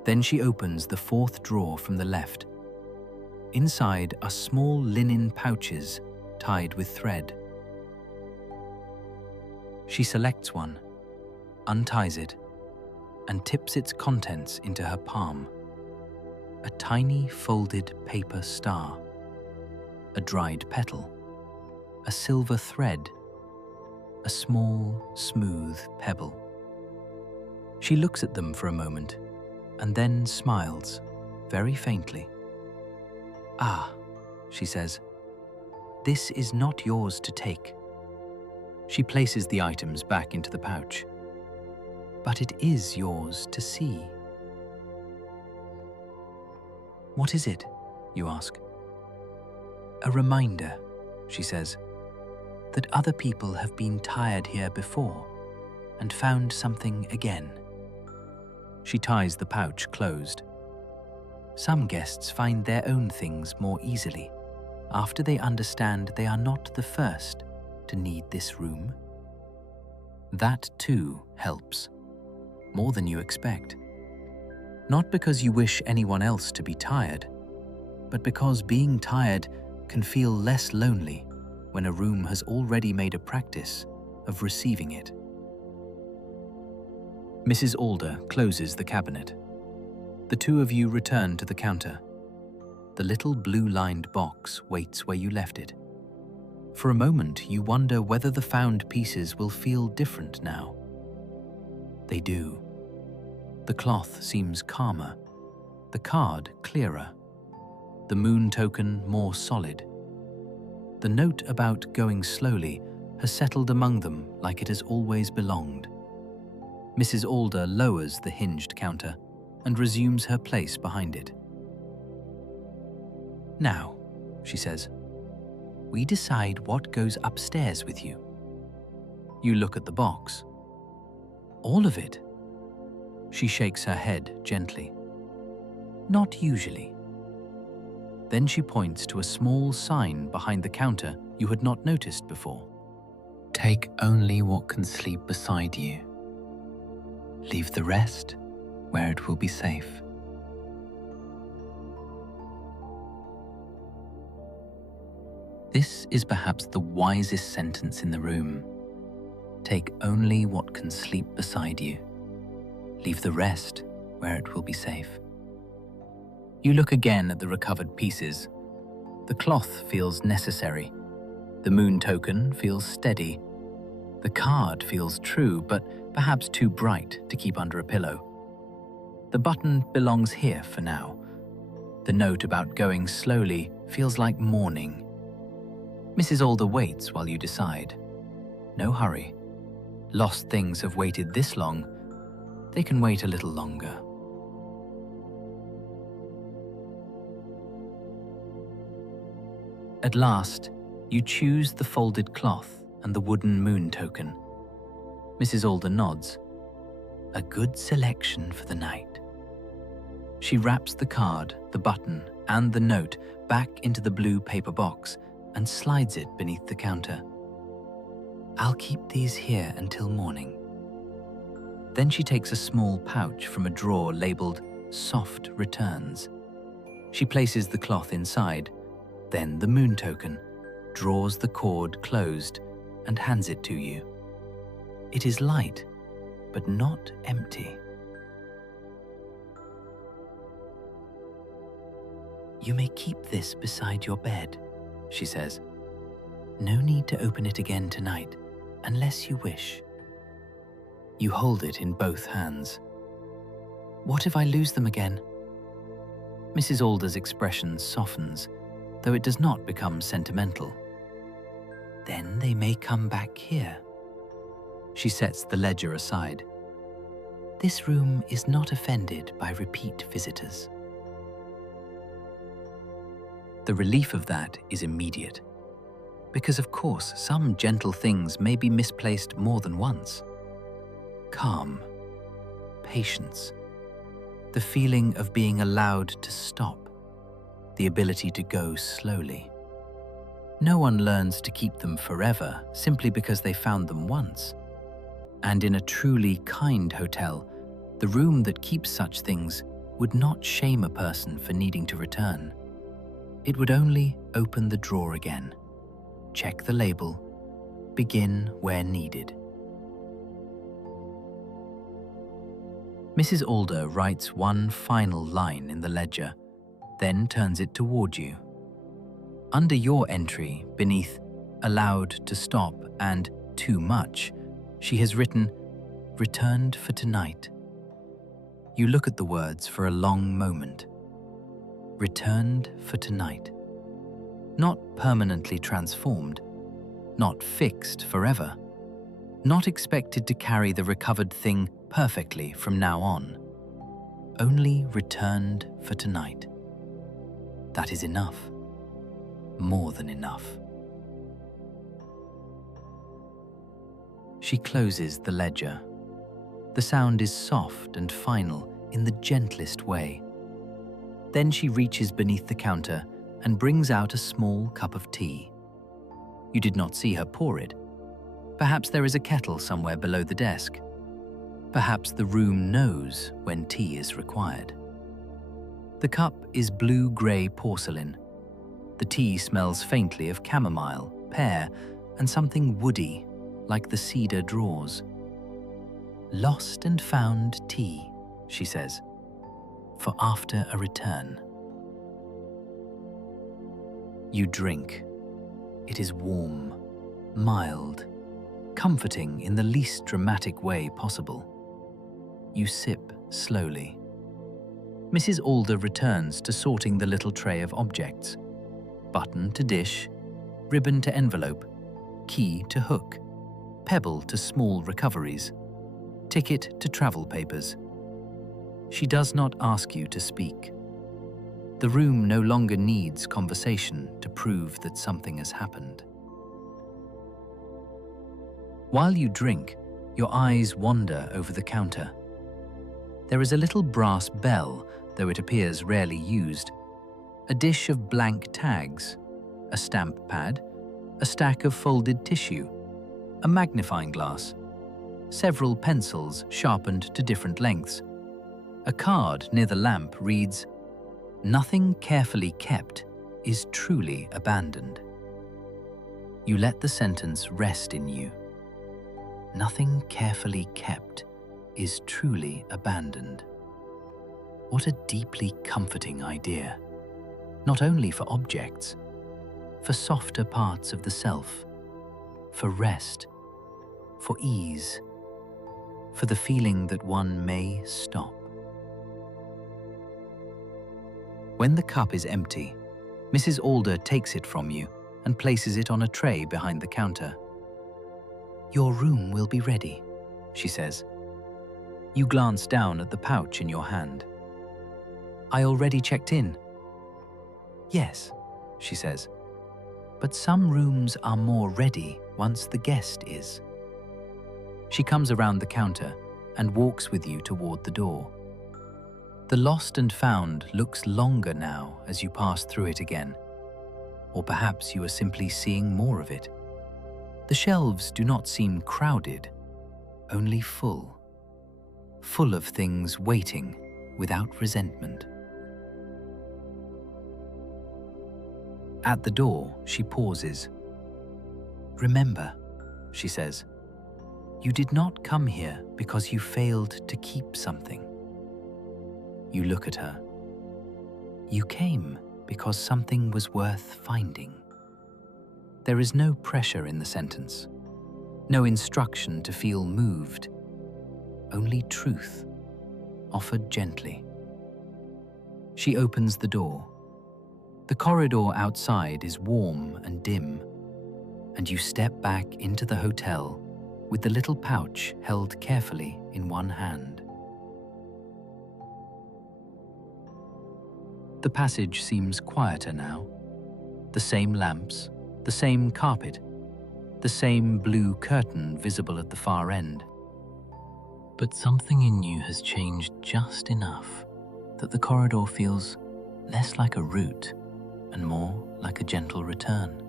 Then she opens the fourth drawer from the left. Inside are small linen pouches tied with thread. She selects one, unties it, and tips its contents into her palm. A tiny folded paper star, a dried petal, a silver thread, a small, smooth pebble. She looks at them for a moment and then smiles, very faintly. "Ah," she says, "this is not yours to take." She places the items back into the pouch. "But it is yours to see." "What is it?" you ask. "A reminder," she says, "that other people have been tired here before and found something again." She ties the pouch closed. Some guests find their own things more easily after they understand they are not the first to need this room. That too helps, more than you expect. Not because you wish anyone else to be tired, but because being tired can feel less lonely when a room has already made a practice of receiving it. Mrs. Alder closes the cabinet. The two of you return to the counter. The little blue-lined box waits where you left it. For a moment, you wonder whether the found pieces will feel different now. They do. The cloth seems calmer, the card clearer, the moon token more solid. The note about going slowly has settled among them like it has always belonged. Mrs. Alder lowers the hinged counter and resumes her place behind it. "Now," she says, "we decide what goes upstairs with you." You look at the box. "All of it?" She shakes her head gently. "Not usually." Then she points to a small sign behind the counter you had not noticed before. Take only what can sleep beside you. Leave the rest where it will be safe. This is perhaps the wisest sentence in the room. Take only what can sleep beside you. Leave the rest where it will be safe. You look again at the recovered pieces. The cloth feels necessary. The moon token feels steady. The card feels true, but perhaps too bright to keep under a pillow. The button belongs here for now. The note about going slowly feels like mourning. Mrs. Alder waits while you decide. No hurry. Lost things have waited this long. They can wait a little longer. At last, you choose the folded cloth and the wooden moon token. Mrs. Alder nods. A good selection for the night. She wraps the card, the button, and the note back into the blue paper box and slides it beneath the counter. I'll keep these here until morning. Then she takes a small pouch from a drawer labeled Soft Returns. She places the cloth inside, then the moon token, draws the cord closed, and hands it to you. It is light, but not empty. You may keep this beside your bed, she says. No need to open it again tonight, unless you wish. You hold it in both hands. What if I lose them again? Mrs. Alder's expression softens, though it does not become sentimental. Then they may come back here. She sets the ledger aside. This room is not offended by repeat visitors. The relief of that is immediate, because of course some gentle things may be misplaced more than once. Calm, patience, the feeling of being allowed to stop, the ability to go slowly. No one learns to keep them forever simply because they found them once. And in a truly kind hotel, the room that keeps such things would not shame a person for needing to return. It would only open the drawer again, check the label, begin where needed. Mrs. Alder writes one final line in the ledger, then turns it toward you. Under your entry, beneath allowed to stop and too much, she has written, returned for tonight. You look at the words for a long moment. Returned for tonight. Not permanently transformed, not fixed forever, not expected to carry the recovered thing perfectly from now on. Only returned for tonight. That is enough. More than enough. She closes the ledger. The sound is soft and final in the gentlest way. Then she reaches beneath the counter and brings out a small cup of tea. You did not see her pour it. Perhaps there is a kettle somewhere below the desk. Perhaps the room knows when tea is required. The cup is blue-grey porcelain. The tea smells faintly of chamomile, pear and something woody, like the cedar drawers. "Lost and found tea," she says, "for after a return." You drink. It is warm, mild, comforting in the least dramatic way possible. You sip slowly. Mrs. Alder returns to sorting the little tray of objects. Button to dish, ribbon to envelope, key to hook, pebble to small recoveries, ticket to travel papers. She does not ask you to speak. The room no longer needs conversation to prove that something has happened. While you drink, your eyes wander over the counter. There is a little brass bell, though it appears rarely used, a dish of blank tags, a stamp pad, a stack of folded tissue, a magnifying glass, several pencils sharpened to different lengths. A card near the lamp reads, "Nothing carefully kept is truly abandoned." You let the sentence rest in you. Nothing carefully kept is truly abandoned. What a deeply comforting idea, not only for objects, for softer parts of the self, for rest, for ease, for the feeling that one may stop. When the cup is empty, Mrs. Alder takes it from you and places it on a tray behind the counter. "Your room will be ready," she says. You glance down at the pouch in your hand. "I already checked in." "Yes," she says, "but some rooms are more ready once the guest is." She comes around the counter and walks with you toward the door. The lost and found looks longer now as you pass through it again. Or perhaps you are simply seeing more of it. The shelves do not seem crowded, only full. Full of things waiting without resentment. At the door, she pauses. "Remember," she says, "you did not come here because you failed to keep something." You look at her. You came because something was worth finding. There is no pressure in the sentence, no instruction to feel moved, only truth, offered gently. She opens the door. The corridor outside is warm and dim, and you step back into the hotel with the little pouch held carefully in one hand. The passage seems quieter now. The same lamps, the same carpet, the same blue curtain visible at the far end. But something in you has changed just enough that the corridor feels less like a route and more like a gentle return.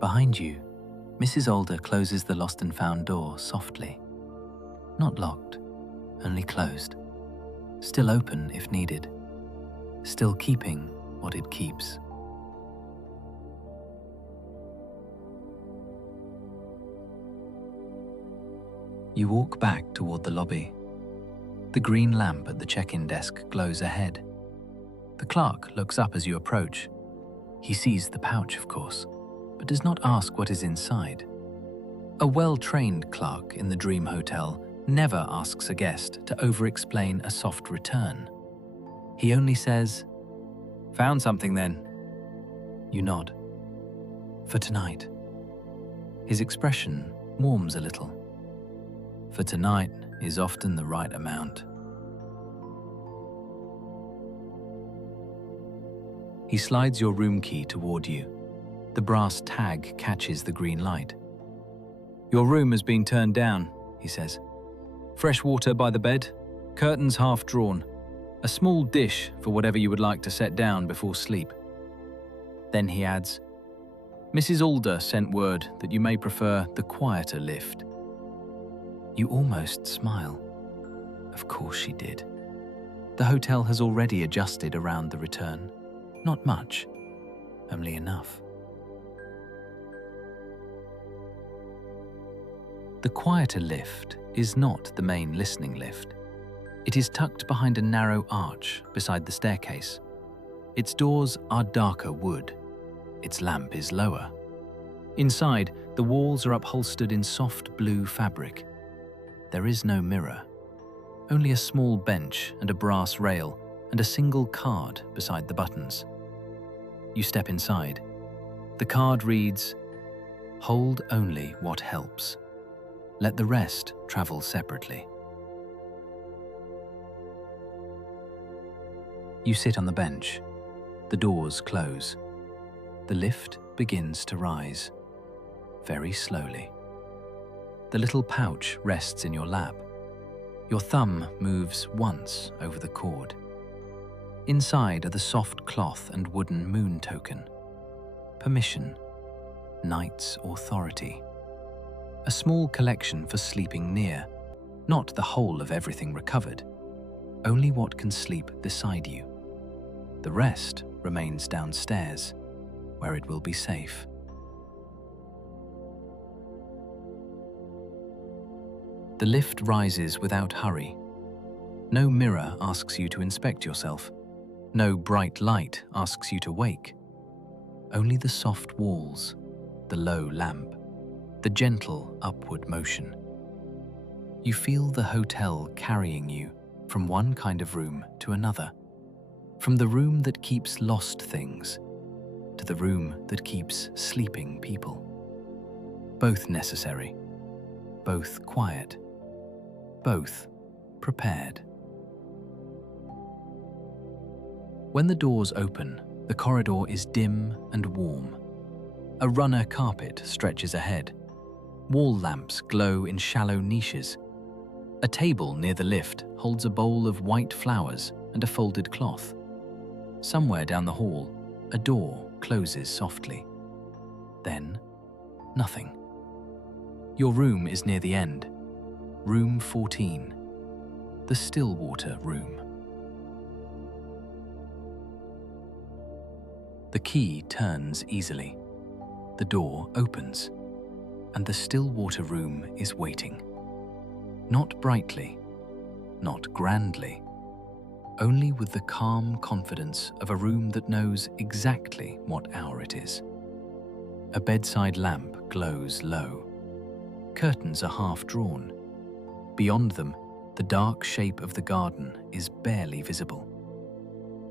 Behind you, Mrs. Alder closes the lost and found door softly. Not locked, only closed. Still open if needed. Still keeping what it keeps. You walk back toward the lobby. The green lamp at the check-in desk glows ahead. The clerk looks up as you approach. He sees the pouch, of course, but does not ask what is inside. A well-trained clerk in the Dream Hotel never asks a guest to over-explain a soft return. He only says, "Found something then?" You nod. "For tonight." His expression warms a little. For tonight is often the right amount. He slides your room key toward you. The brass tag catches the green light. "Your room has been turned down," he says. "Fresh water by the bed, curtains half drawn, a small dish for whatever you would like to set down before sleep." Then he adds, "Mrs. Alder sent word that you may prefer the quieter lift." You almost smile. Of course she did. The hotel has already adjusted around the return. Not much, only enough. The quieter lift is not the main listening lift. It is tucked behind a narrow arch beside the staircase. Its doors are darker wood. Its lamp is lower. Inside, the walls are upholstered in soft blue fabric. There is no mirror, only a small bench and a brass rail and a single card beside the buttons. You step inside. The card reads, "Hold only what helps. Let the rest travel separately." You sit on the bench. The doors close. The lift begins to rise, very slowly. The little pouch rests in your lap. Your thumb moves once over the cord. Inside are the soft cloth and wooden moon token. Permission, night's authority. A small collection for sleeping near, not the whole of everything recovered, only what can sleep beside you. The rest remains downstairs, where it will be safe. The lift rises without hurry. No mirror asks you to inspect yourself. No bright light asks you to wake. Only the soft walls, the low lamp, the gentle upward motion. You feel the hotel carrying you from one kind of room to another, from the room that keeps lost things to the room that keeps sleeping people. Both necessary, both quiet, both prepared. When the doors open, the corridor is dim and warm. A runner carpet stretches ahead. Wall lamps glow in shallow niches. A table near the lift holds a bowl of white flowers and a folded cloth. Somewhere down the hall, a door closes softly. Then, nothing. Your room is near the end. Room 14, the Stillwater room. The key turns easily. The door opens, and the Stillwater room is waiting. Not brightly, not grandly, only with the calm confidence of a room that knows exactly what hour it is. A bedside lamp glows low. Curtains are half drawn. Beyond them, the dark shape of the garden is barely visible.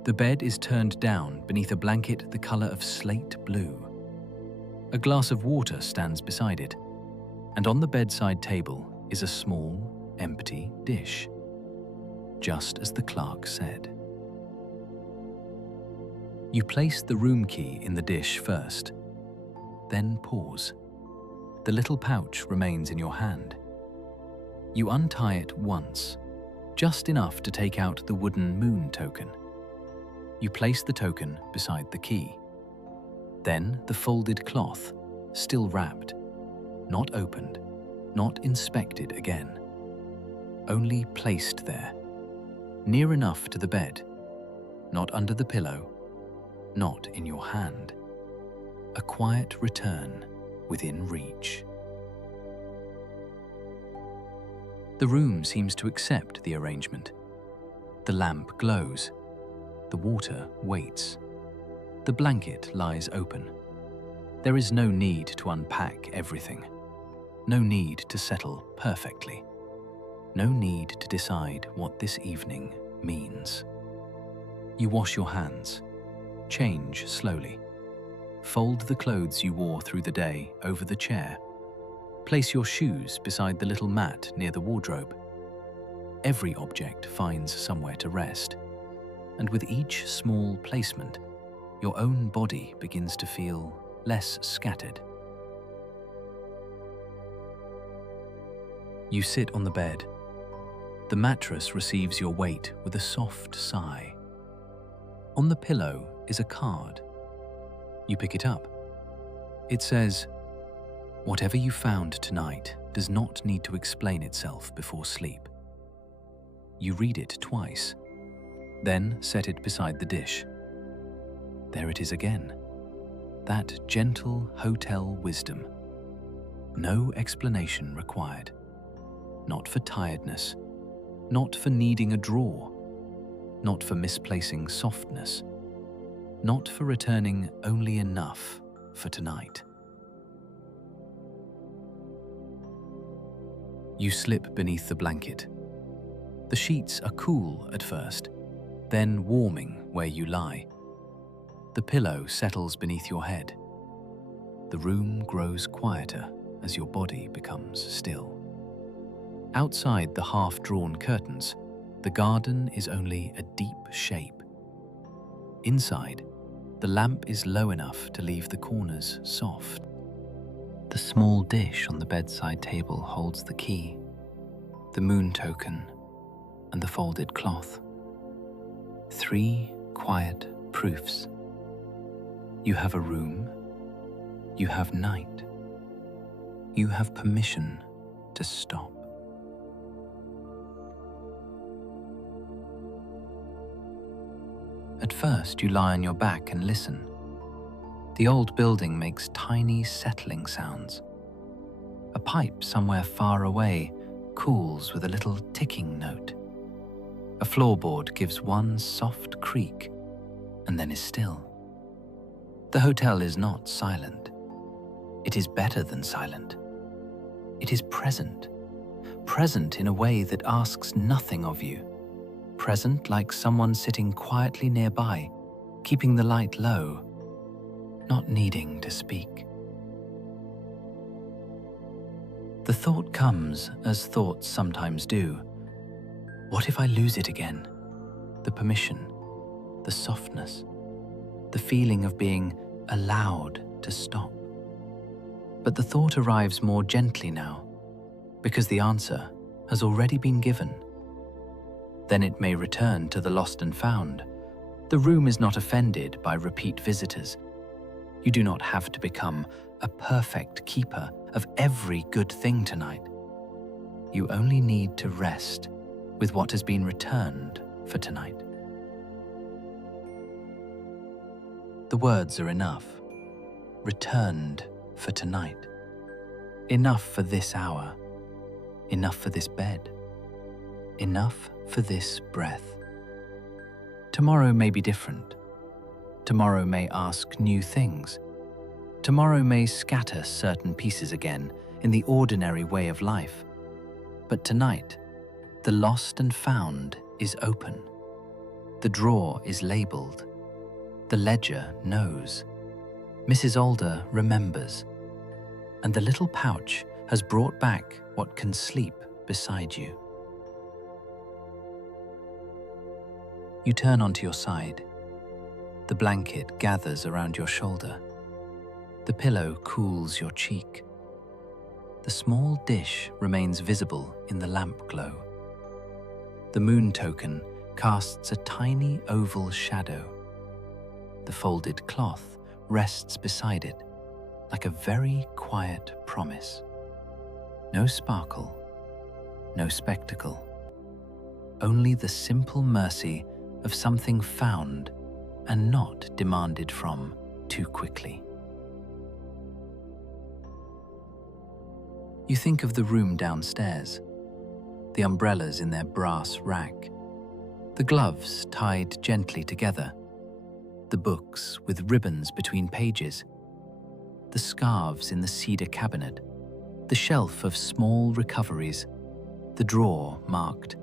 The bed is turned down beneath a blanket the color of slate blue. A glass of water stands beside it, and on the bedside table is a small, empty dish, just as the clerk said. You place the room key in the dish first, then pause. The little pouch remains in your hand. You untie it once, just enough to take out the wooden moon token. You place the token beside the key. Then the folded cloth, still wrapped, not opened, not inspected again, only placed there, near enough to the bed, not under the pillow, not in your hand. A quiet return within reach. The room seems to accept the arrangement. The lamp glows. The water waits. The blanket lies open. There is no need to unpack everything. No need to settle perfectly. No need to decide what this evening means. You wash your hands. Change slowly. Fold the clothes you wore through the day over the chair. Place your shoes beside the little mat near the wardrobe. Every object finds somewhere to rest, and with each small placement, your own body begins to feel less scattered. You sit on the bed. The mattress receives your weight with a soft sigh. On the pillow is a card. You pick it up. It says, "Whatever you found tonight does not need to explain itself before sleep." You read it twice, then set it beside the dish. There it is again, that gentle hotel wisdom. No explanation required. Not for tiredness, not for needing a drawer, not for misplacing softness, not for returning only enough for tonight. You slip beneath the blanket. The sheets are cool at first, then warming where you lie. The pillow settles beneath your head. The room grows quieter as your body becomes still. Outside the half-drawn curtains, the garden is only a deep shape. Inside, the lamp is low enough to leave the corners soft. The small dish on the bedside table holds the key, the moon token, and the folded cloth. 3 quiet proofs. You have a room. You have night. You have permission to stop. At first, you lie on your back and listen. The old building makes tiny settling sounds. A pipe somewhere far away cools with a little ticking note. A floorboard gives one soft creak and then is still. The hotel is not silent. It is better than silent. It is present. Present in a way that asks nothing of you. Present like someone sitting quietly nearby, keeping the light low, not needing to speak. The thought comes as thoughts sometimes do. What if I lose it again? The permission, the softness, the feeling of being allowed to stop. But the thought arrives more gently now, because the answer has already been given. Then it may return to the lost and found. The room is not offended by repeat visitors. You do not have to become a perfect keeper of every good thing tonight. You only need to rest with what has been returned for tonight. The words are enough. Returned for tonight. Enough for this hour. Enough for this bed. Enough for this breath. Tomorrow may be different. Tomorrow may ask new things. Tomorrow may scatter certain pieces again in the ordinary way of life. But tonight, the lost and found is open. The drawer is labeled. The ledger knows. Mrs. Alder remembers. And the little pouch has brought back what can sleep beside you. You turn onto your side. The blanket gathers around your shoulder. The pillow cools your cheek. The small dish remains visible in the lamp glow. The moon token casts a tiny oval shadow. The folded cloth rests beside it, like a very quiet promise. No sparkle, no spectacle, only the simple mercy of something found and not demanded from too quickly. You think of the room downstairs, the umbrellas in their brass rack, the gloves tied gently together, the books with ribbons between pages, the scarves in the cedar cabinet, the shelf of small recoveries, the drawer marked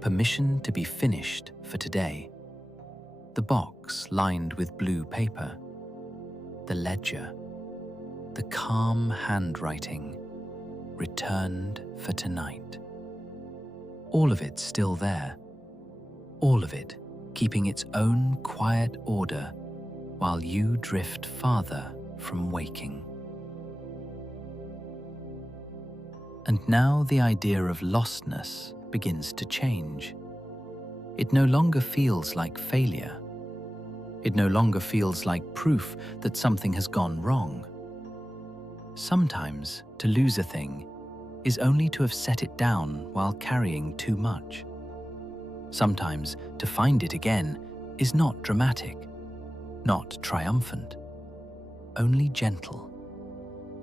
"Permission to be finished for today," the box lined with blue paper, the ledger, the calm handwriting, "Returned for tonight." All of it still there, all of it keeping its own quiet order while you drift farther from waking. And now the idea of lostness begins to change. It no longer feels like failure. It no longer feels like proof that something has gone wrong. Sometimes to lose a thing is only to have set it down while carrying too much. Sometimes to find it again is not dramatic, not triumphant, only gentle.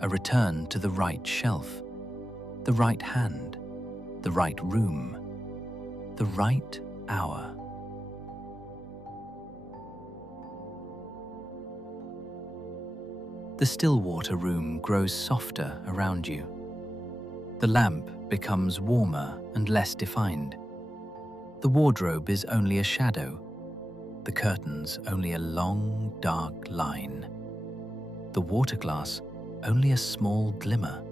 a return to the right shelf, the right hand, the right room, the right hour. The Stillwater room grows softer around you. The lamp becomes warmer and less defined. The wardrobe is only a shadow, the curtains only a long, dark line. The water glass only a small glimmer.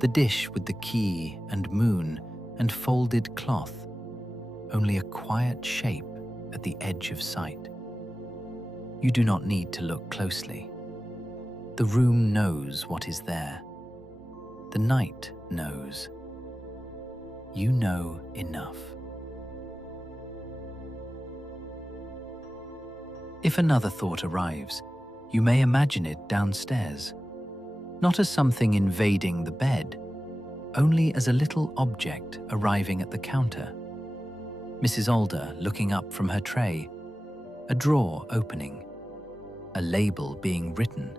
The dish with the key and moon and folded cloth only a quiet shape at the edge of sight. You do not need to look closely. The room knows what is there. The night knows. You know enough. If another thought arrives, you may imagine it downstairs, not as something invading the bed, only as a little object arriving at the counter. Mrs. Alder looking up from her tray, a drawer opening, a label being written,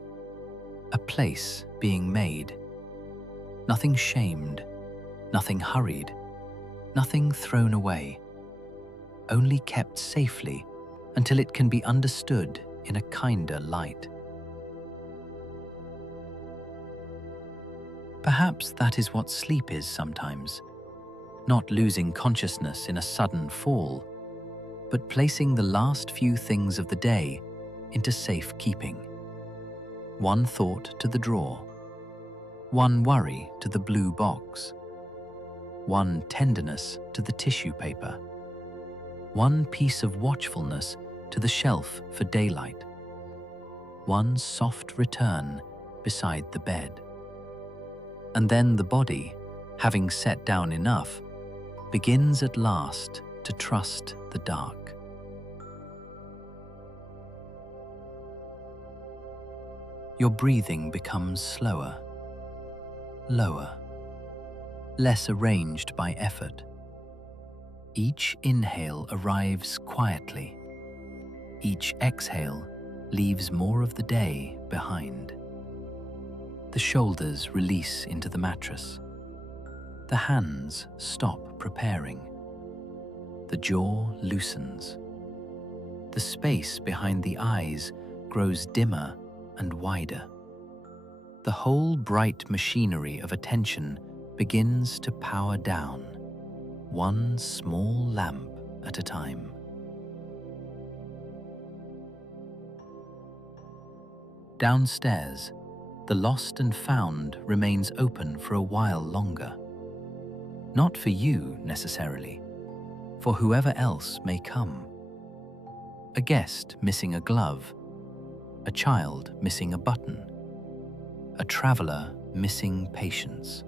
a place being made. Nothing shamed, nothing hurried, nothing thrown away, only kept safely until it can be understood in a kinder light. Perhaps that is what sleep is sometimes, not losing consciousness in a sudden fall, but placing the last few things of the day into safekeeping. One thought to the drawer, one worry to the blue box, one tenderness to the tissue paper, one piece of watchfulness to the shelf for daylight, one soft return beside the bed. And then the body, having set down enough, begins at last to trust the dark. Your breathing becomes slower, lower, less arranged by effort. Each inhale arrives quietly. Each exhale leaves more of the day behind. The shoulders release into the mattress. The hands stop preparing. The jaw loosens. The space behind the eyes grows dimmer and wider. The whole bright machinery of attention begins to power down, one small lamp at a time. Downstairs, the lost and found remains open for a while longer. Not for you necessarily, for whoever else may come. A guest missing a glove, a child missing a button, a traveler missing patience,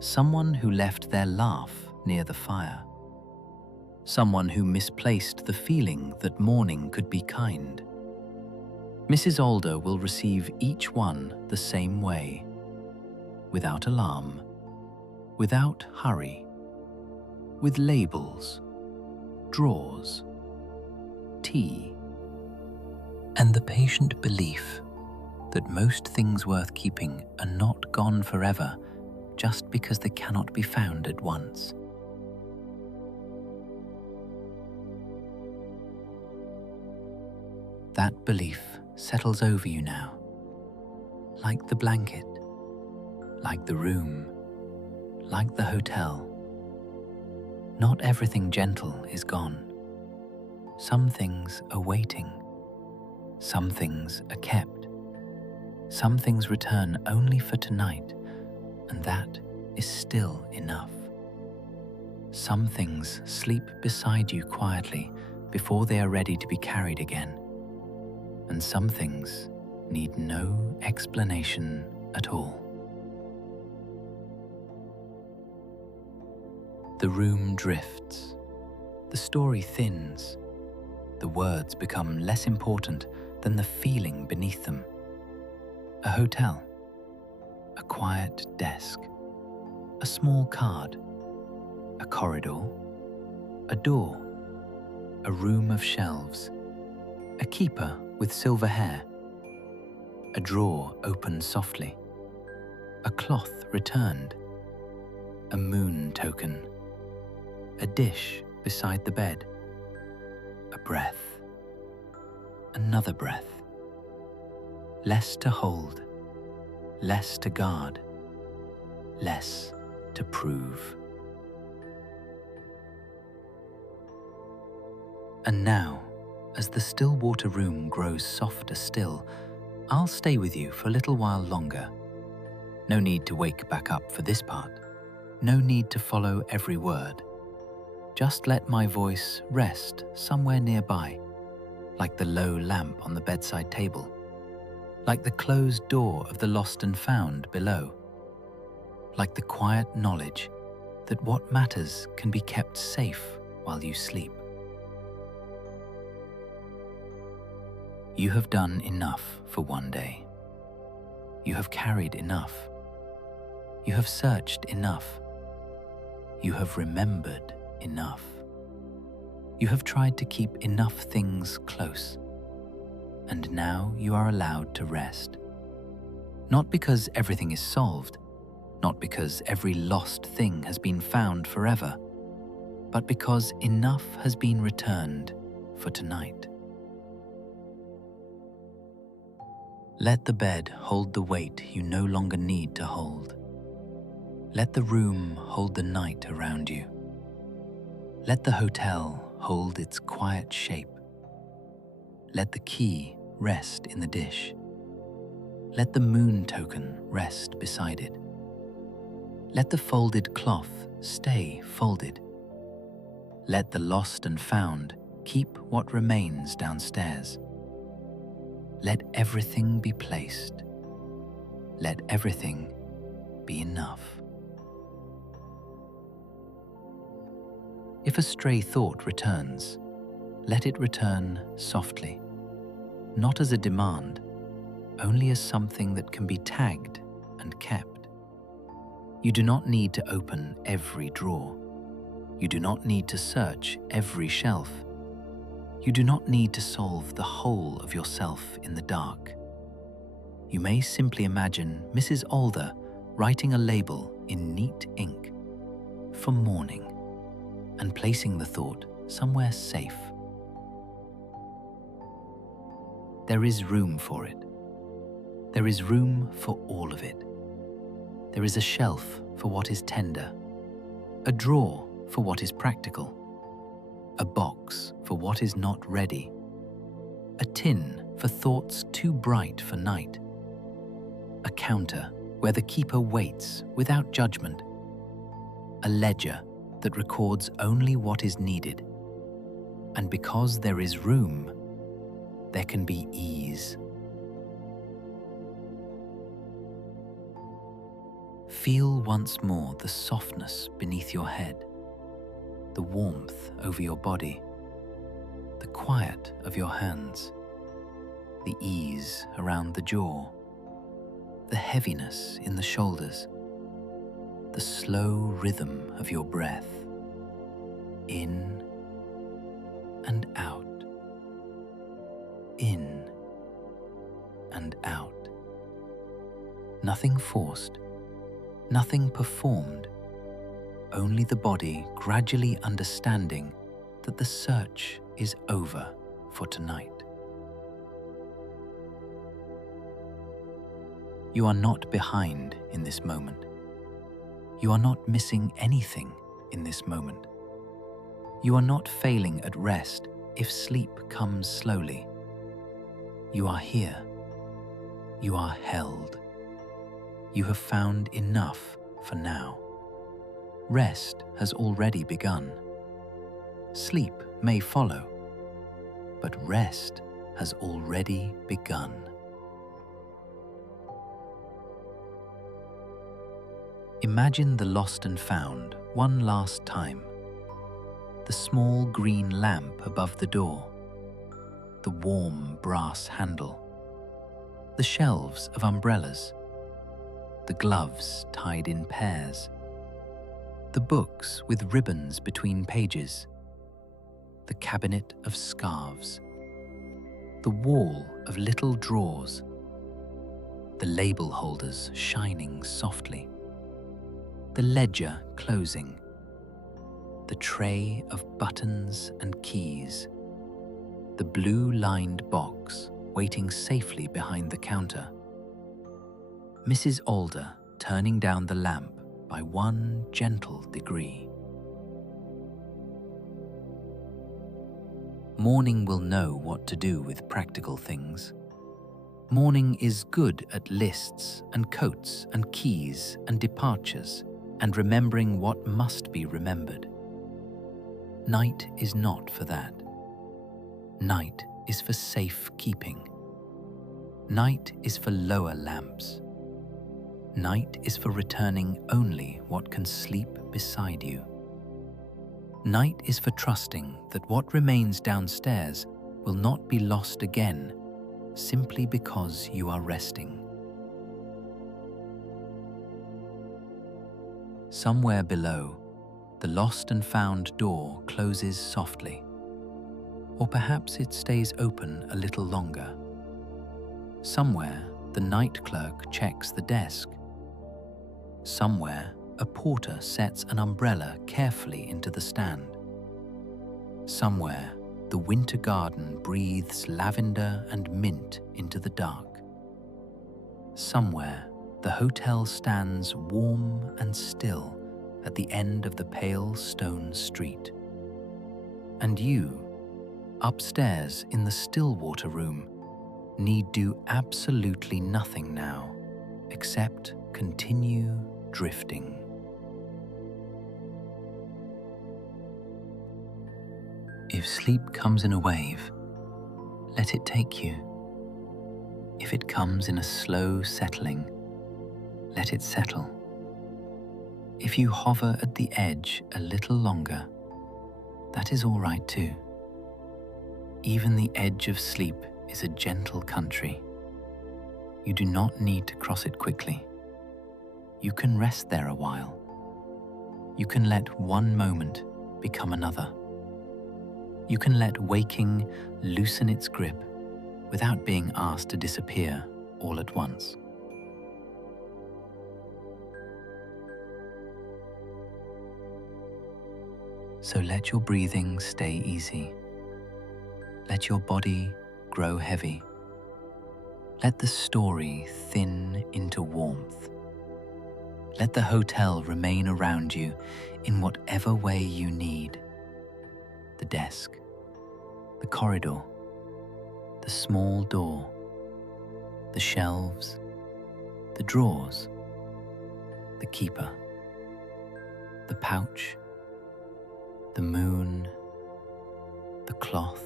someone who left their laugh near the fire, someone who misplaced the feeling that morning could be kind. Mrs. Alder will receive each one the same way, without alarm, without hurry, with labels, drawers, tea, and the patient belief that most things worth keeping are not gone forever just because they cannot be found at once. That belief settles over you now, like the blanket, like the room, like the hotel. Not everything gentle is gone. Some things are waiting. Some things are kept. Some things return only for tonight, and that is still enough. Some things sleep beside you quietly before they are ready to be carried again. And some things need no explanation at all. The room drifts. The story thins. The words become less important than the feeling beneath them. A hotel. A quiet desk. A small card. A corridor. A door. A room of shelves. A keeper with silver hair. A drawer opened softly. A cloth returned. A moon token. A dish beside the bed. A breath. Another breath. Less to hold. Less to guard. Less to prove. And now, as the still water room grows softer still, I'll stay with you for a little while longer. No need to wake back up for this part. No need to follow every word. Just let my voice rest somewhere nearby, like the low lamp on the bedside table, like the closed door of the lost and found below, like the quiet knowledge that what matters can be kept safe while you sleep. You have done enough for one day. You have carried enough. You have searched enough. You have remembered enough. You have tried to keep enough things close. And now you are allowed to rest. Not because everything is solved, not because every lost thing has been found forever, but because enough has been returned for tonight. Let the bed hold the weight you no longer need to hold. Let the room hold the night around you. Let the hotel hold its quiet shape. Let the key rest in the dish. Let the moon token rest beside it. Let the folded cloth stay folded. Let the lost and found keep what remains downstairs. Let everything be placed. Let everything be enough. If a stray thought returns, let it return softly, not as a demand, only as something that can be tagged and kept. You do not need to open every drawer. You do not need to search every shelf. You do not need to solve the whole of yourself in the dark. You may simply imagine Mrs. Alder writing a label in neat ink for morning and placing the thought somewhere safe. There is room for it. There is room for all of it. There is a shelf for what is tender, a drawer for what is practical, a box for what is not ready, a tin for thoughts too bright for night, a counter where the keeper waits without judgment, a ledger that records only what is needed. And because there is room, there can be ease. Feel once more the softness beneath your head, the warmth over your body, the quiet of your hands, the ease around the jaw, the heaviness in the shoulders, the slow rhythm of your breath, in and out, in and out. Nothing forced, nothing performed, only the body gradually understanding that the search is over for tonight. You are not behind in this moment. You are not missing anything in this moment. You are not failing at rest if sleep comes slowly. You are here. You are held. You have found enough for now. Rest has already begun. Sleep may follow, but rest has already begun. Imagine the lost and found one last time. The small green lamp above the door, the warm brass handle, the shelves of umbrellas, the gloves tied in pairs, the books with ribbons between pages, the cabinet of scarves, the wall of little drawers, the label holders shining softly, the ledger closing, the tray of buttons and keys, the blue-lined box waiting safely behind the counter. Mrs. Alder turning down the lamp by one gentle degree. Morning will know what to do with practical things. Morning is good at lists and coats and keys and departures and remembering what must be remembered. Night is not for that. Night is for safe keeping. Night is for lower lamps. Night is for returning only what can sleep beside you. Night is for trusting that what remains downstairs will not be lost again simply because you are resting. Somewhere below, the lost and found door closes softly, or perhaps it stays open a little longer. Somewhere, the night clerk checks the desk. Somewhere, a porter sets an umbrella carefully into the stand. Somewhere, the winter garden breathes lavender and mint into the dark. Somewhere, the hotel stands warm and still at the end of the pale stone street. And you, upstairs in the Stillwater room, need do absolutely nothing now except continue drifting. If sleep comes in a wave, let it take you. If it comes in a slow settling, let it settle. If you hover at the edge a little longer, that is all right too. Even the edge of sleep is a gentle country. You do not need to cross it quickly. You can rest there a while. You can let one moment become another. You can let waking loosen its grip without being asked to disappear all at once. So let your breathing stay easy. Let your body grow heavy. Let the story thin into warmth. Let the hotel remain around you in whatever way you need. The desk, the corridor, the small door, the shelves, the drawers, the keeper, the pouch, the moon, the cloth,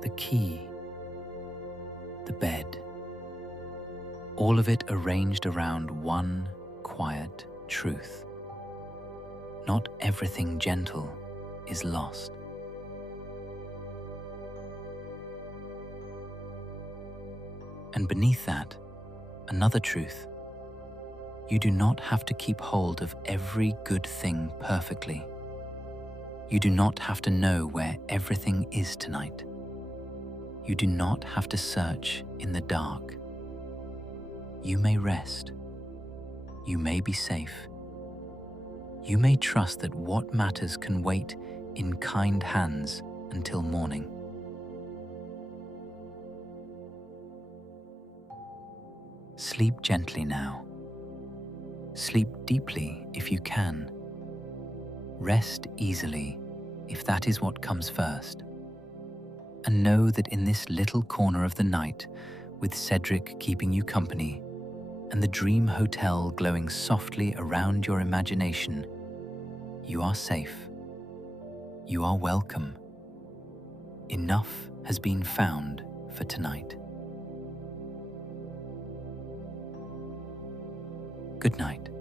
the key, the bed, all of it arranged around one quiet truth. Not everything gentle is lost. And beneath that, another truth. You do not have to keep hold of every good thing perfectly. You do not have to know where everything is tonight. You do not have to search in the dark. You may rest. You may be safe. You may trust that what matters can wait in kind hands until morning. Sleep gently now. Sleep deeply if you can. Rest easily if that is what comes first. And know that in this little corner of the night, with Cedric keeping you company, and the dream hotel glowing softly around your imagination, you are safe. You are welcome. Enough has been found for tonight. Good night.